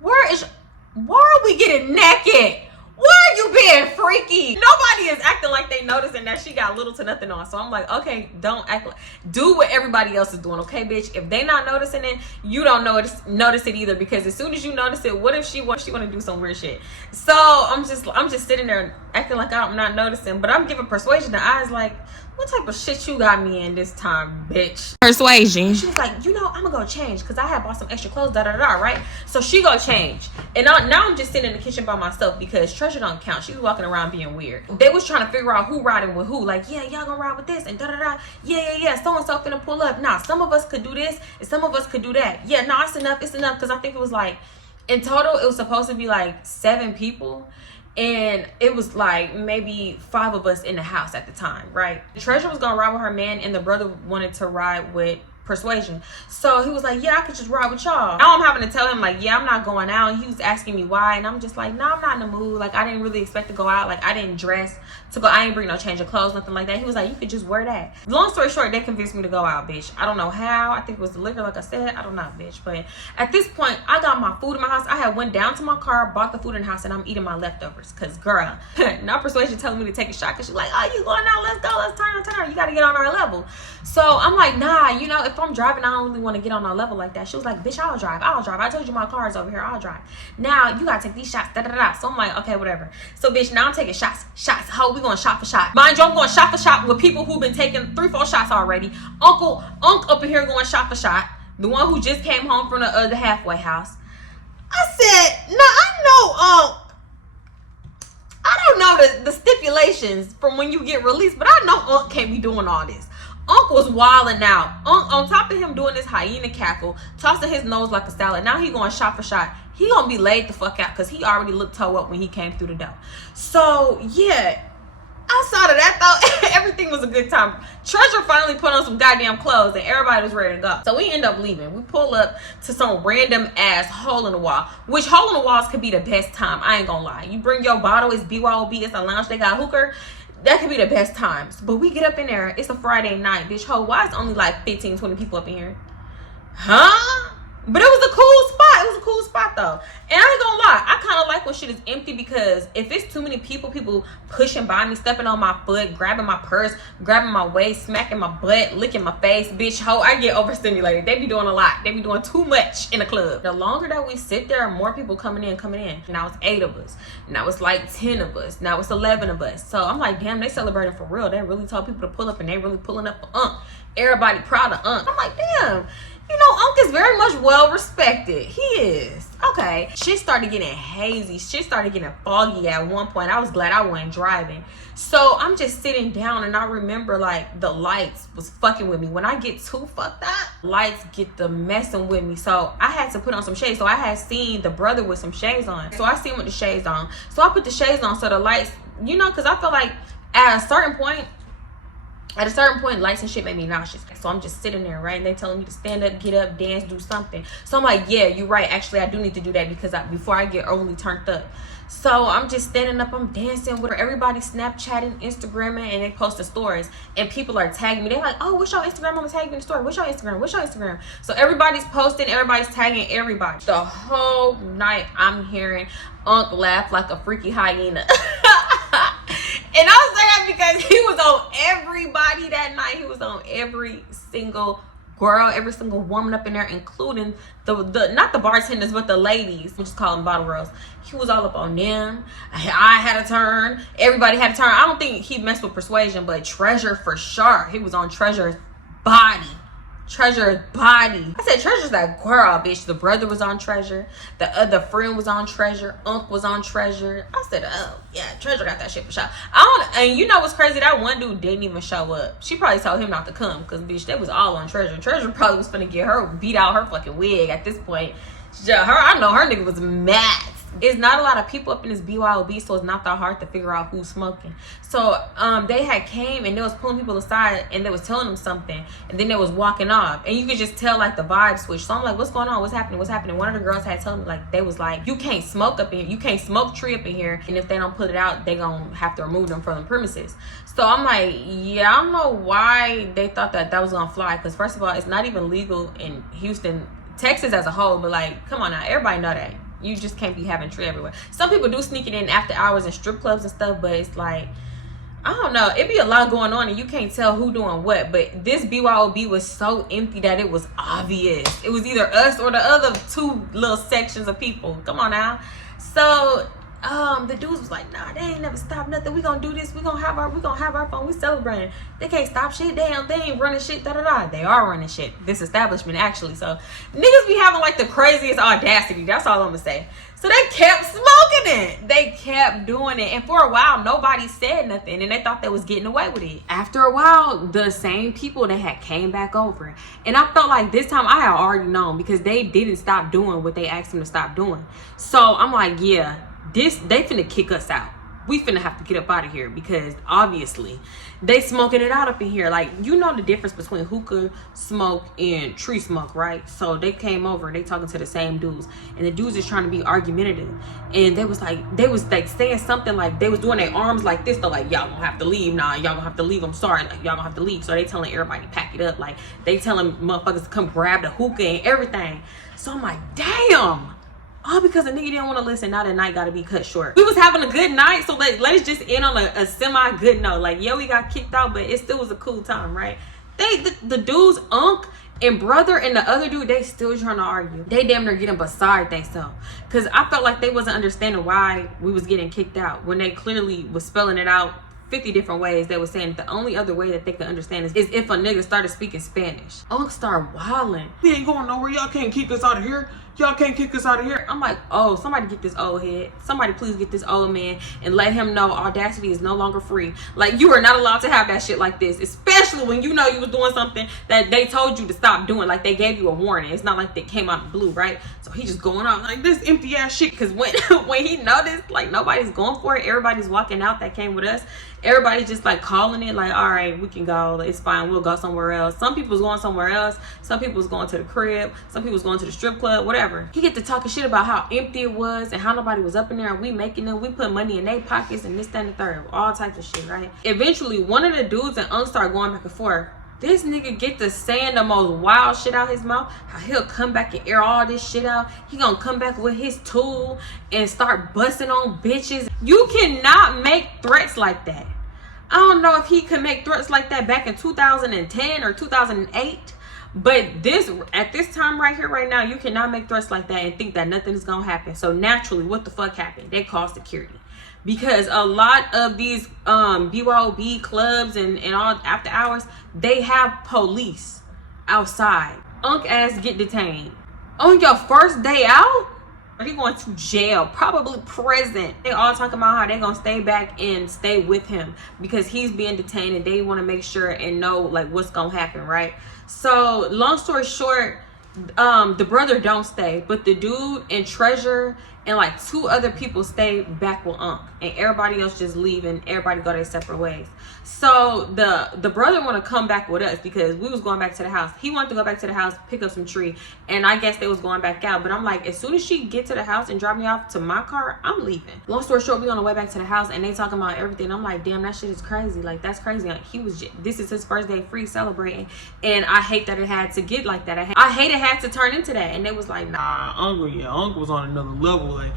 Why are we getting naked? Where are you being freaky. Nobody is acting like they noticing that she got little to nothing on. So I'm like, okay, don't act like, do what everybody else is doing, okay, bitch? If they not noticing it, you don't notice it either, because as soon as you notice it, what if she want to do some weird shit? So I'm just sitting there acting like I'm not noticing, but I'm giving Persuasion the eyes like, what type of shit you got me in this time, bitch? Persuasion. She was like, I'm gonna go change because I had bought some extra clothes, right? So she go change. And now I'm just sitting in the kitchen by myself because Treasure don't count. She was walking around being weird. They was trying to figure out who riding with who. Like, yeah, y'all gonna ride with this and da-da-da. Yeah. So-and-so finna pull up. Nah, some of us could do this and some of us could do that. Yeah, nah, it's enough. Because I think it was like, in total, it was supposed to be like 7 people. And it was like maybe 5 of us in the house at the time, right? Treasure was gonna ride with her man, and the brother wanted to ride with Persuasion. So he was like, yeah, I could just ride with y'all. Now I'm having to tell him like, yeah, I'm not going out. And he was asking me why, and I'm just like, no, I'm not in the mood. Like, I didn't really expect to go out. Like, I didn't dress to go. I ain't bring no change of clothes, nothing like that. He was like, you could just wear that. Long story short, they convinced me to go out, bitch. I don't know how. I think it was the liquor, like I said. I don't know, bitch. But at this point, I got my food in my house. I had went down to my car, bought the food in the house, and I'm eating my leftovers. Cause girl, now Persuasion telling me to take a shot, cause she's like, oh, you going out? Let's go. Let's turn. You gotta get on our level. So I'm like, nah, if I'm driving, I don't really want to get on our level like that. She was like, bitch, I'll drive. I told you my car is over here. I'll drive. Now you gotta take these shots. So I'm like, okay, whatever. So bitch, now I'm taking shots. Ho, we going shot for shot. Mind you, I'm going shot for shot with people who've been taking 3-4 shots already. Unc up in here going shot for shot. The one who just came home from the halfway house. I said, nah, I know Unc. I don't know the stipulations from when you get released, but I know Unc can't be doing all this. Unc was wilding out. Unc, on top of him doing this hyena cackle, tossing his nose like a salad. Now he going shot for shot. He gonna be laid the fuck out because he already looked toe up when he came through the door. So yeah, outside of that though, everything was a good time. Treasure finally put on some goddamn clothes and everybody was ready to go. So we end up leaving. We pull up to some random ass hole in the wall, which hole in the walls could be the best time. I ain't gonna lie. You bring your bottle, it's BYOB, it's a lounge, they got hooker. That could be the best times. But we get up in there, it's a Friday night, bitch. Ho, why is only like 15-20 people up in here? Huh? But it was a cool spot. It was a cool spot though. And I ain't gonna lie, I kind of like when shit is empty, because if it's too many people pushing by me, stepping on my foot, grabbing my purse, grabbing my waist, smacking my butt, licking my face, bitch, ho, I get overstimulated. They be doing a lot. They be doing too much in the club. The longer that we sit there, more people coming in. Now it's 8 of us. Now it's like 10 of us. Now it's 11 of us. So I'm like, damn, they celebrating for real. They really told people to pull up, and they really pulling up for Unc. Everybody proud of Unc. I'm like, damn. Unc is very much well respected. He is. Okay. Shit started getting hazy. Shit started getting foggy at one point. I was glad I wasn't driving. So I'm just sitting down, and I remember like the lights was fucking with me. When I get too fucked up, lights get the messing with me. So I had to put on some shades. So I had seen the brother with some shades on. So I seen him with the shades on. So I put the shades on so the lights, because I feel like at a certain point, lights and shit made me nauseous. So I'm just sitting there, right? And they telling me to stand up, get up, dance, do something. So I'm like, yeah, you're right. Actually, I do need to do that because before I get overly turned up. So I'm just standing up, I'm dancing with everybody, Snapchatting, Instagramming, and they posting stories. And people are tagging me. They're like, oh, what's your Instagram? I'm gonna tag you in the story. What's your Instagram? So everybody's posting, everybody's tagging everybody. The whole night I'm hearing Unc laugh like a freaky hyena. And I was saying that because he was on everybody that night. He was on every single girl, every single woman up in there, including the not the bartenders, but the ladies. We just call them bottle girls. He was all up on them. I had a turn. Everybody had a turn. I don't think he messed with Persuasion, but Treasure for sure. He was on Treasure's body. I said, Treasure's that girl, bitch. The brother was on Treasure. The other friend was on Treasure. Unc was on Treasure. I said, oh, yeah, Treasure got that shit for sure. And you know what's crazy? That one dude didn't even show up. She probably told him not to come because, bitch, they was all on Treasure. Treasure probably was finna get her beat out her fucking wig at this point. I know her nigga was mad. It's not a lot of people up in this BYOB, so it's not that hard to figure out who's smoking. So they had came and they was pulling people aside and they was telling them something, and then they was walking off, and you could just tell like the vibe switch. So I'm like, what's going on? What's happening? One of the girls had told me, like, they was like, you can't smoke up in here. You can't smoke tree up in here, and if they don't put it out, they gonna have to remove them from the premises. So I'm like, yeah, I don't know why they thought that was gonna fly, because first of all, it's not even legal in Houston, Texas as a whole, but like, come on now, everybody know that. You just can't be having tree everywhere. Some people do sneak it in after hours in strip clubs and stuff, but it's like, I don't know. It be a lot going on and you can't tell who doing what. But this BYOB was so empty that it was obvious. It was either us or the other two little sections of people. Come on now. So the dudes was like, nah, they ain't never stopped nothing. We gonna do this. We gonna have our fun. We celebrating. They can't stop shit. They ain't running shit. Da da da. They are running shit. This establishment actually. So niggas be having like the craziest audacity. That's all I'm gonna say. So they kept smoking it. They kept doing it. And for a while, nobody said nothing. And they thought they was getting away with it. After a while, the same people that had came back over. And I felt like this time I had already known because they didn't stop doing what they asked them to stop doing. So I'm like, yeah, they finna kick us out. We finna have to get up out of here because obviously they smoking it out up in here. Like, you know the difference between hookah smoke and tree smoke, right? So they came over and they talking to the same dudes, and the dudes is trying to be argumentative, and they was like saying something like they was doing their arms like this. They're like, y'all gonna have to leave. Nah, y'all gonna have to leave. I'm sorry, like y'all gonna have to leave. So they telling everybody pack it up. Like they telling motherfuckers to come grab the hookah and everything. So I'm like, damn. All because a nigga didn't want to listen. Now the night got to be cut short. We was having a good night, so let's just end on a semi good note. Like, yeah, we got kicked out, but it still was a cool time, right? The dudes, Unc and brother and the other dude, they still trying to argue. They damn near getting beside themselves. Because I felt like they wasn't understanding why we was getting kicked out when they clearly was spelling it out 50 different ways. They were saying the only other way that they could understand is if a nigga started speaking Spanish. Unc started wilding. We ain't going nowhere. Y'all can't kick us out of here. Y'all can't kick us out of here. I'm like, oh, somebody get this old head. Somebody please get this old man and let him know Audacity is no longer free. Like, you are not allowed to have that shit like this, especially when you know you was doing something that they told you to stop doing. Like, they gave you a warning. It's not like they came out of the blue, right? So he just going on like this empty ass shit. Because when he noticed, like, nobody's going for it, everybody's walking out that came with us. Everybody's just like calling it like, all right, we can go, it's fine, we'll go somewhere else. Some people was going somewhere else. Some people was going to the crib. Some people was going to the strip club, whatever. He get to talking shit about how empty it was and how nobody was up in there, and we making them, we put money in their pockets and this, that, and the third, all types of shit, right? Eventually, one of the dudes and Unc start going back and forth. This nigga get to saying the most wild shit out his mouth. How he'll come back and air all this shit out. He gonna come back with his tool and start busting on bitches. You cannot make threats like that. I don't know if he could make threats like that back in 2010 or 2008. But at this time right here, right now, you cannot make threats like that and think that nothing is gonna happen. So naturally, what the fuck happened? They called security. Because a lot of these BYOB clubs and all after hours, they have police outside. Unc ass get detained. On your first day out, he going to jail, probably prison. They all talking about how they gonna stay back and stay with him because he's being detained and they want to make sure and know like what's gonna happen, right? So long story short, the brother don't stay, but the dude and Treasure and like two other people stay back with Unc, and everybody else just leave and everybody go their separate ways. So the brother want to come back with us because we was going back to the house. He wanted to go back to the house, pick up some tree, and I guess they was going back out. But I'm like, as soon as she get to the house and drop me off to my car, I'm leaving. Long story short, we on the way back to the house and they talking about everything. I'm like, damn, that shit is crazy. Like, that's crazy. Like, this is his first day free celebrating, and I hate that it had to get like that. I hate it had to turn into that. And they was like, nah, Unc was on another level. Like,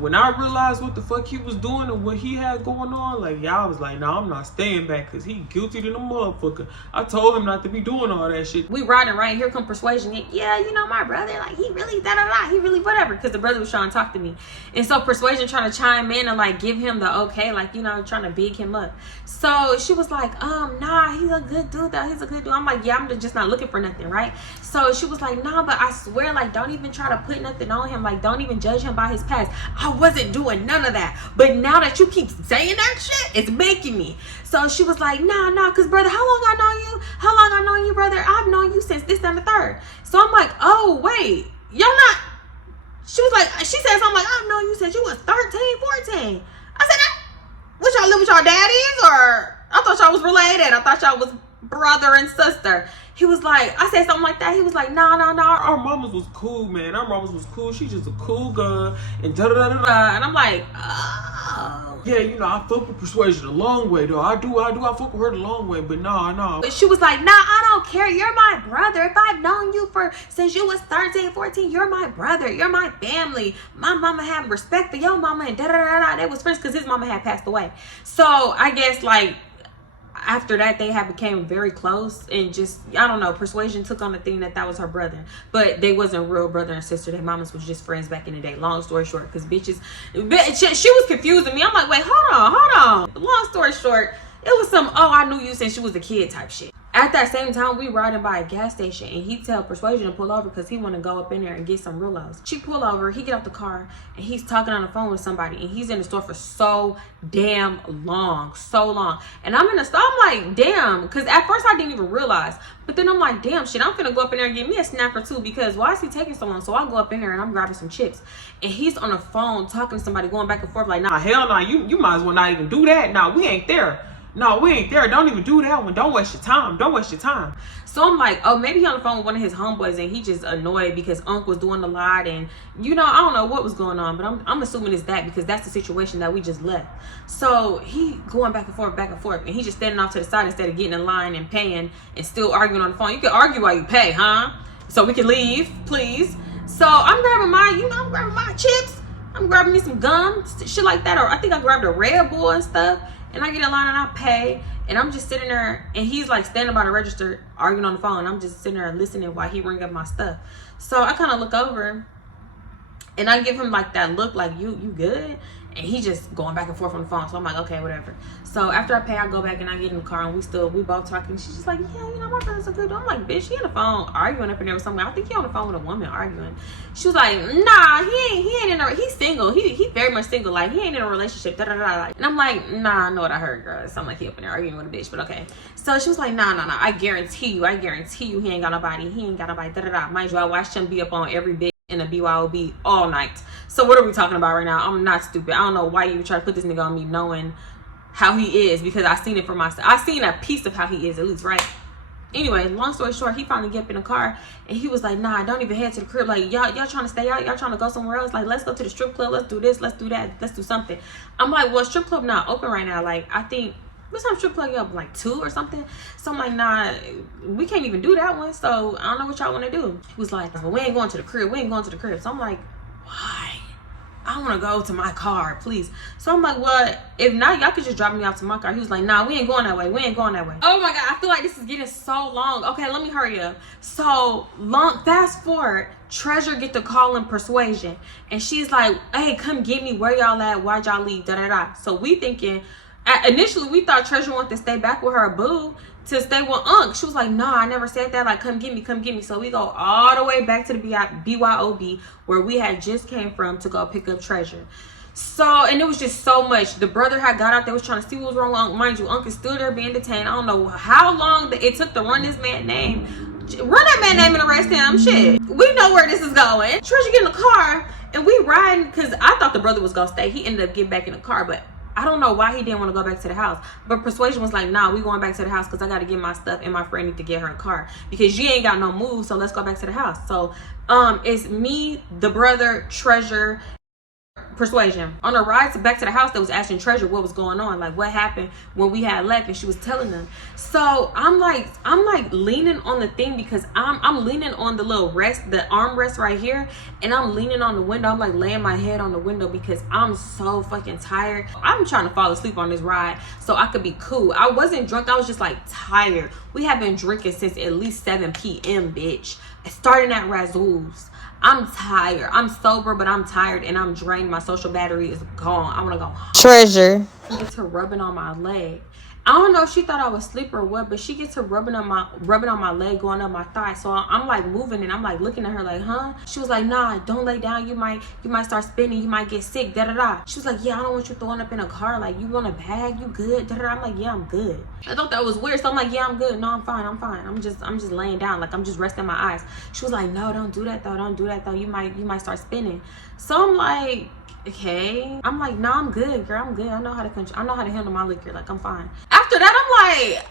when I realized what the fuck he was doing and what he had going on, like, y'all was like, nah, I'm not staying back because he guilty than a motherfucker. I told him not to be doing all that shit. We riding right here, come Persuasion. Yeah, you know, my brother, like, he really da-da-da, he really whatever, because the brother was trying to talk to me. And so Persuasion trying to chime in and like give him the okay, like, you know, trying to big him up. So she was like, nah, he's a good dude though, he's a good dude. I'm like, yeah, I'm just not looking for nothing, right? So she was like, nah, but I swear, like, don't even try to put nothing on him, like, don't even judge him by his past. I wasn't doing none of that, but now that you keep saying that shit, it's making me. So she was like, nah, cause brother, how long I know you? How long I know you, brother? I've known you since this and the third. So I'm like, oh wait, y'all not. She was like, she said something like, I've known you since you was 13, 14. I said, what y'all live with y'all daddies, or I thought y'all was related. I thought y'all was brother and sister. He was like, I said something like that. He was like, nah. Our mamas was cool, man. Our mamas was cool. She's just a cool girl. And da-da-da-da-da. And I'm like, oh. Yeah, you know, I fuck with Persuasion a long way, though. I do. I fuck with her the long way, but nah. But she was like, nah, I don't don't care. You're my brother. If I've known you since you was 13, 14, you're my brother. You're my family. My mama had respect for your mama and da-da-da-da. They was friends because his mama had passed away. So I guess like after that they had became very close, and just, I don't know, Persuasion took on the thing that was her brother, but they wasn't real brother and sister. Their mamas was just friends back in the day. Long story short, because bitch, she was confusing me. I'm like, wait, hold on. Long story short, it was some, oh, I knew you since she was a kid type shit. At that same time, we riding by a gas station, and he tell Persuasion to pull over because he want to go up in there and get some Hellllooos. She pull over, he get out the car, and he's talking on the phone with somebody, and he's in the store for so damn long, And I'm in the store, I'm like, damn, because at first I didn't even realize, but then I'm like, damn, shit, I'm finna go up in there and get me a snack or two, because why is he taking so long? So I go up in there and I'm grabbing some chips, and he's on the phone talking to somebody, going back and forth like, nah, hell no, you might as well not even do that. Nah, we ain't there. No, we ain't there. Don't even do that one. Don't waste your time. Don't waste your time. So I'm like, oh, maybe he on the phone with one of his homeboys, and he just annoyed because Unc was doing a lot, and you know, I don't know what was going on, but I'm assuming it's that, because that's the situation that we just left. So he going back and forth, and he just standing off to the side instead of getting in line and paying and still arguing on the phone. You can argue while you pay, huh? So we can leave, please. So I'm grabbing my chips. I'm grabbing me some gum, shit like that, or I think I grabbed a Red Bull and stuff. And I get in line and I pay, and I'm just sitting there, and he's like standing by the register arguing on the phone, and I'm just sitting there listening while he ring up my stuff. So I kind of look over, and I give him like that look like, you good? And he just going back and forth on the phone. So I'm like, okay, whatever. So after I pay, I go back and I get in the car, and we both talking. She's just like, yeah, you know, my brother's a good dude. I'm like, bitch, he on the phone arguing up in there with somebody. I think he on the phone with a woman arguing. She was like, nah, he ain't in a, he's single. He very much single. Like, he ain't in a relationship. Da, da, da, da. And I'm like, nah, I know what I heard, girl. It sound like he up in there arguing with a bitch, but okay. So she was like, nah, I guarantee you, he ain't got nobody. Da, da, da. Mind you, I watched him be up on every bitch in a BYOB all night. So what are we talking about right now? I'm not stupid. I don't know why you would try to put this nigga on me knowing how he is, because I seen it for myself. I seen a piece of how he is, at least, right? Anyway, long story short, he finally get up in the car, and he was like, nah, don't even head to the crib. Like, y'all trying to stay out? Y'all trying to go somewhere else? Like, let's go to the strip club. Let's do this. Let's do that. Let's do something. I'm like, well, strip club not open right now. Like, I think, what time strip club up? Like 2 or something? So I'm like, nah, we can't even do that one. So I don't know what y'all want to do. He was like, well, we ain't going to the crib. So I'm like, why? I want to go to my car, please. So I'm like, well, if not, y'all could just drop me off to my car. He was like, nah, we ain't going that way. Oh my God, I feel like this is getting so long. Okay, let me hurry up. So long, fast forward, Treasure get the call in Persuasion, and she's like, hey, come get me. Where y'all at? Why'd y'all leave? Da da da. So we thinking, initially we thought Treasure wanted to stay back with her boo, to stay with Unc. She was like, no, I never said that. Like, come get me. So we go all the way back to the BYOB where we had just came from to go pick up Treasure. So, and it was just so much. The brother had got out there, was trying to see what was wrong with Unc. Mind you, Unc is still there being detained. I don't know how long it took to run this man's name. Run that man's name and arrest him. Shit. We know where this is going. Treasure get in the car, and we riding, because I thought the brother was going to stay. He ended up getting back in the car, but I don't know why he didn't want to go back to the house. But Persuasion was like, nah, we going back to the house because I got to get my stuff, and my friend need to get her a car because you ain't got no move, so let's go back to the house. So it's me, the brother, Treasure, Persuasion. On the ride back to the house, they was asking Treasure what was going on, like what happened when we had left, and she was telling them. So I'm like leaning on the thing, because I'm leaning on the little rest, the armrest right here, and I'm leaning on the window. I'm like laying my head on the window because I'm so fucking tired. I'm trying to fall asleep on this ride so I could be cool. I wasn't drunk, I was just like tired. We have been drinking since at least 7 p.m. bitch, starting at Razul's. I'm tired. I'm sober, but I'm tired and I'm drained. My social battery is gone. I want to go home. Treasure Gets her rubbing on my leg. I don't know if she thought I was asleep or what, but she gets her rubbing on my leg, going up my thigh. So I'm like moving, and I'm like looking at her like, huh? She was like, nah, don't lay down. You might start spinning. You might get sick. Da da da. She was like, yeah, I don't want you throwing up in a car. Like, you want a bag? You good? Da da da. I'm like, yeah, I'm good. I thought that was weird, so I'm like, yeah, I'm good. No, I'm fine. I'm just laying down. Like, I'm just resting my eyes. She was like, no, don't do that though. You might start spinning. So I'm like, okay. I'm like, no, I'm good, girl. I'm good. I know how to handle my liquor. Like, I'm fine. After that, I'm like,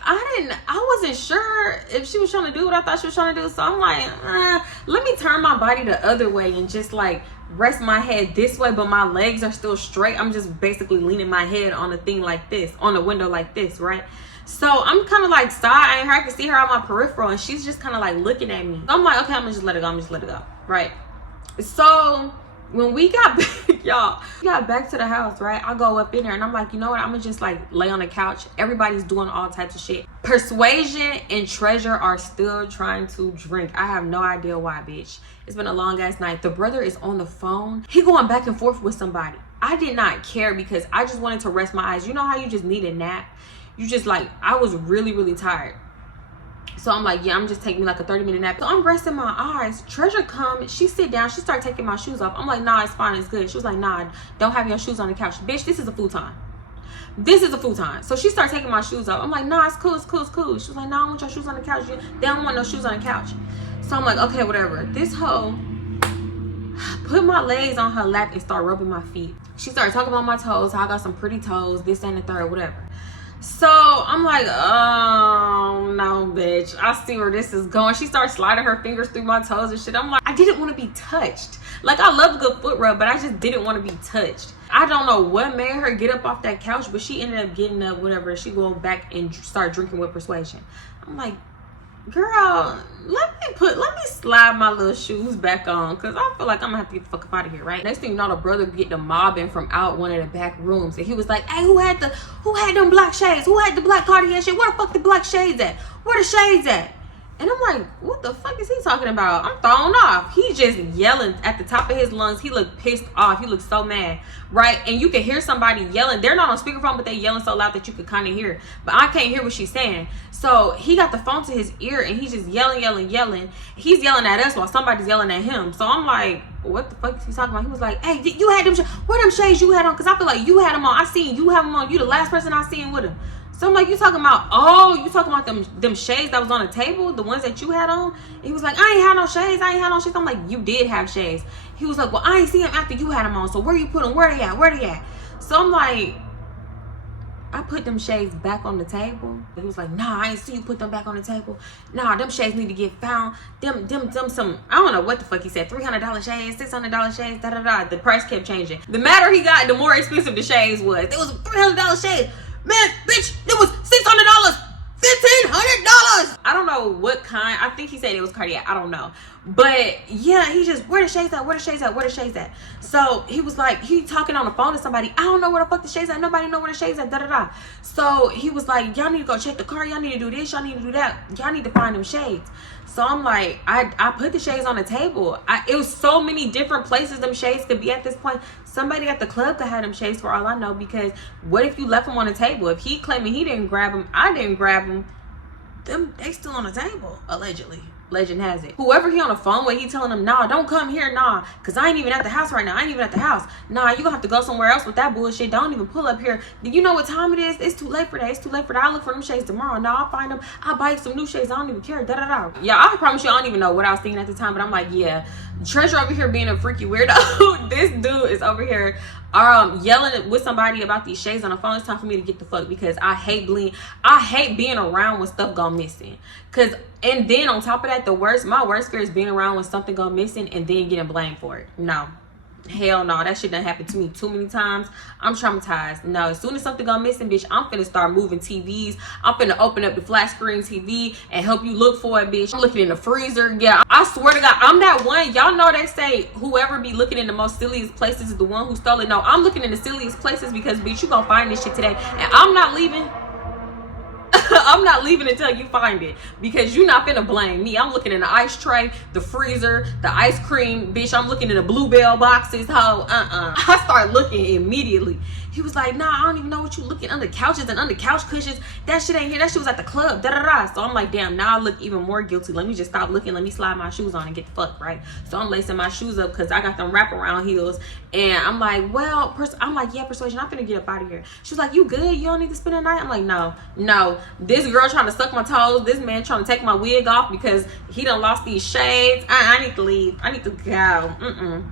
I wasn't sure if she was trying to do what I thought she was trying to do. So I'm like, let me turn my body the other way and just like rest my head this way, but my legs are still straight. I'm just basically leaning my head on a thing like this, on the window like this, right? So I'm kind of like side-eyeing her. I can see her on my peripheral, and she's just kind of like looking at me. I'm like, okay, I'm gonna just let it go. I'm just let it go, right? So when we got back, y'all, we got back to the house, right? I go up in there and I'm like, you know what? I'm gonna just like lay on the couch. Everybody's doing all types of shit. Persuasion and Treasure are still trying to drink. I have no idea why, bitch. It's been a long ass night. The brother is on the phone. He going back and forth with somebody. I did not care because I just wanted to rest my eyes. You know how you just need a nap? You just like, I was really, really tired. So I'm like, yeah, I'm just taking like a 30-minute nap. So I'm resting my eyes. Treasure come, she sit down, she start taking my shoes off. I'm like, nah, it's fine, it's good. She was like, nah, don't have your shoes on the couch. Bitch, this is a futon. This is a futon. So she started taking my shoes off. I'm like, nah, it's cool, it's cool, it's cool. She was like, nah, I want your shoes on the couch. They don't want no shoes on the couch. So I'm like, okay, whatever. This hoe put my legs on her lap and start rubbing my feet. She started talking about my toes, how I got some pretty toes, this and the third, whatever. So I'm like, oh no, bitch, I see where this is going. She starts sliding her fingers through my toes and shit. I'm like, I didn't want to be touched. Like, I love a good foot rub, but I just didn't want to be touched. I don't know what made her get up off that couch, but she ended up getting up, whatever. She go back and start drinking with Persuasion. I'm like, girl, let me slide my little shoes back on, because I feel like I'm gonna have to get the fuck up out of here, right? Next thing you know, the brother get the mobbing from out one of the back rooms, and he was like, hey, who had them black shades? Who had the black cardigan shit? Where the fuck the black shades at? Where the shades at? And I'm like, what the fuck is he talking about? I'm thrown off. He's just yelling at the top of his lungs. He looked pissed off. He looked so mad, right? And you can hear somebody yelling. They're not on speakerphone, but they yelling so loud that you could kind of hear. But I can't hear what she's saying. So he got the phone to his ear, and he's just yelling. He's yelling at us while somebody's yelling at him. So I'm like, what the fuck is he talking about? He was like, hey, you had them, where them shades you had on? Because I feel like you had them on. I seen you have them on. You the last person I seen with them. So I'm like, you talking about, oh, you talking about them shades that was on the table, the ones that you had on? And he was like, I ain't had no shades. I'm like, you did have shades. He was like, well, I ain't see them after you had them on. So where you put them? Where they at? So I'm like, I put them shades back on the table. He was like, nah, I ain't see you put them back on the table. Nah, them shades need to get found. Them some, I don't know what the fuck he said, $300 shades, $600 shades, da-da-da. The price kept changing. The madder he got, the more expensive the shades was. It was $300 shades. Man, bitch, it was $600, $1,500. I don't know what kind. I think he said it was cardiac. I don't know. But yeah, he just, where the shades at? So he was like, he talking on the phone to somebody. I don't know where the fuck the shades at. Nobody know where the shades at, da-da-da. So he was like, y'all need to go check the car. Y'all need to do this. Y'all need to do that. Y'all need to find them shades. So I'm like, I put the shades on the table. It was so many different places them shades could be at this point. Somebody at the club could have them shades for all I know, because what if you left them on the table? If he claiming he didn't grab them, I didn't grab them, they still on the table, allegedly. Legend has it. Whoever he on the phone with, he telling them, nah, don't come here, nah, because I ain't even at the house right now. Nah, you gonna have to go somewhere else with that bullshit. Don't even pull up here. Do you know what time it is? It's too late for that. I'll look for them shades tomorrow. Nah, I'll find them. I'll buy you some new shades. I don't even care. Da-da-da. Yeah, I promise you, I don't even know what I was thinking at the time, but I'm like, yeah, Treasure over here being a freaky weirdo. This dude is over here yelling with somebody about these shades on the phone. It's time for me to get the fuck, because I hate being around when stuff go missing. And then on top of that, my worst fear is being around when something go missing and then getting blamed for it. No. Hell no, that shit done happened to me too many times. I'm traumatized. No, as soon as something go missing, bitch, I'm finna start moving TVs. I'm finna open up the flat screen TV and help you look for it, bitch. I'm looking in the freezer. Yeah, I swear to God, I'm that one. Y'all know they say whoever be looking in the most silliest places is the one who stole it. No, I'm looking in the silliest places, because, bitch, you gonna find this shit today. And I'm not leaving. I'm not leaving until you find it, because you're not finna blame me. I'm looking in the ice tray, the freezer, the ice cream, bitch. I'm looking in the Bluebell boxes. I start looking immediately. He was like, nah, I don't even know what you looking under couches and under couch cushions. That shit ain't here. That shit was at the club. Da-da-da. So I'm like, damn, now I look even more guilty. Let me just stop looking. Let me slide my shoes on and get the fuck, right? So I'm lacing my shoes up because I got them wraparound heels. And I'm like, well, yeah, Persuasion, I'm finna get up out of here. She was like, you good? You don't need to spend the night? I'm like, no. This girl trying to suck my toes. This man trying to take my wig off because he done lost these shades. I need to leave. I need to go.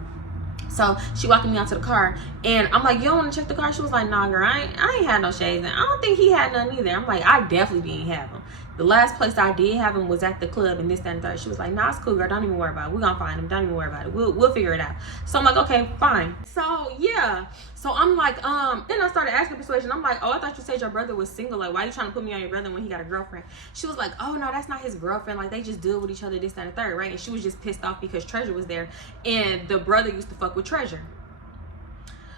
So she walking me out to the car, and I'm like, you don't want to check the car? She was like, nah, girl, I ain't had no shades, and I don't think he had none either. I'm like, I definitely didn't have them. The last place I did have him was at the club and this, that, and third. She was like, nah, it's cool, girl. Don't even worry about it. We're gonna find him. Don't even worry about it. We'll figure it out. So I'm like, okay, fine. So yeah. So I'm like, then I started asking Persuasion. I'm like, oh, I thought you said your brother was single. Like, why are you trying to put me on your brother when he got a girlfriend? She was like, oh no, that's not his girlfriend. Like, they just deal with each other, this, that, and the third, right? And she was just pissed off because Treasure was there and the brother used to fuck with Treasure.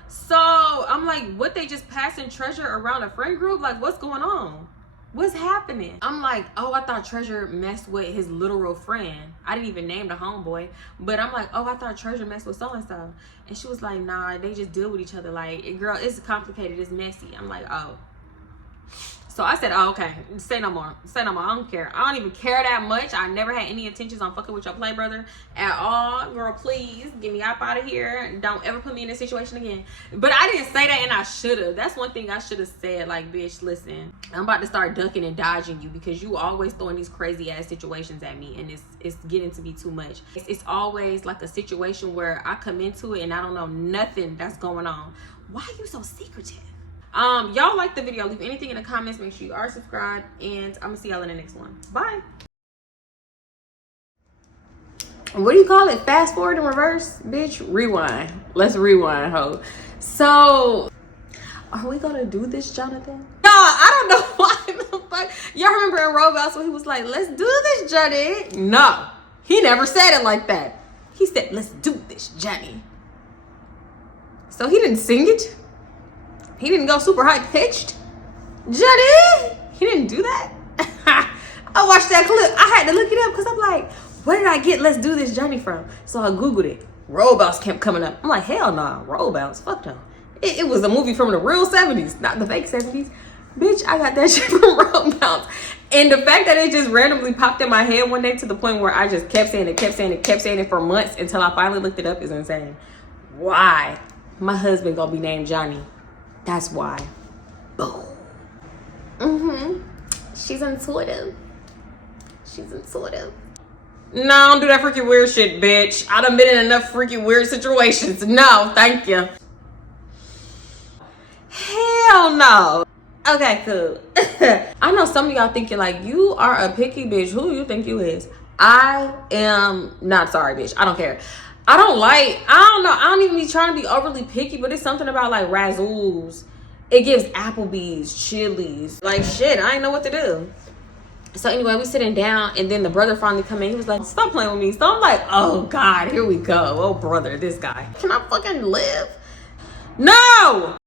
So I'm like, what, they just passing Treasure around a friend group? Like, what's going on? What's happening? I'm like, oh, I thought Treasure messed with his literal friend. I didn't even name the homeboy, but I'm like, oh, I thought Treasure messed with so-and-so. And she was like, nah, they just deal with each other. Like, girl, it's complicated, it's messy. I'm like, oh. So I said, oh, okay, say no more. Say no more. I don't care. I don't even care that much. I never had any intentions on fucking with your play brother at all. Girl, please get me up out of here. Don't ever put me in this situation again. But I didn't say that, and I should have. That's one thing I should have said. Like, bitch, listen, I'm about to start ducking and dodging you because you always throwing these crazy ass situations at me, and it's getting to be too much. It's always like a situation where I come into it and I don't know nothing that's going on. Why are you so secretive? Y'all like the video, leave anything in the comments, make sure you are subscribed, and I'm gonna see y'all in the next one. Bye. What do you call it? Fast forward and reverse? Bitch, rewind. Let's rewind, ho. So are we gonna do this, Jonathan? No, I don't know why the fuck. Y'all remember in Roblox when he was like, let's do this, Johnny? No, he never said it like that. He said, let's do this, Johnny. So he didn't sing it. He didn't go super high pitched. Johnny, he didn't do that. I watched that clip. I had to look it up because I'm like, where did I get let's do this Johnny from? So I Googled it. Roblox kept coming up. I'm like, hell nah, Roblox, fuck no. It was a movie from the real 70s, not the fake 70s. Bitch, I got that shit from Roblox. And the fact that it just randomly popped in my head one day to the point where I just kept saying it for months until I finally looked it up is insane. Why? My husband gonna be named Johnny. That's why. Boom. She's intuitive. She's intuitive. No, don't do that freaky weird shit, bitch. I done been in enough freaky weird situations. No, thank you. Hell no. Okay, cool. I know some of y'all thinking like, you are a picky bitch. Who you think you is? I am not sorry, bitch. I don't care. I don't know. I don't even be trying to be overly picky, but it's something about like Razzoos. It gives Applebee's, Chili's. Like shit, I ain't know what to do. So anyway, we sitting down and then the brother finally come in. He was like, stop playing with me. So I'm like, oh God, here we go. Oh brother, this guy. Can I fucking live? No!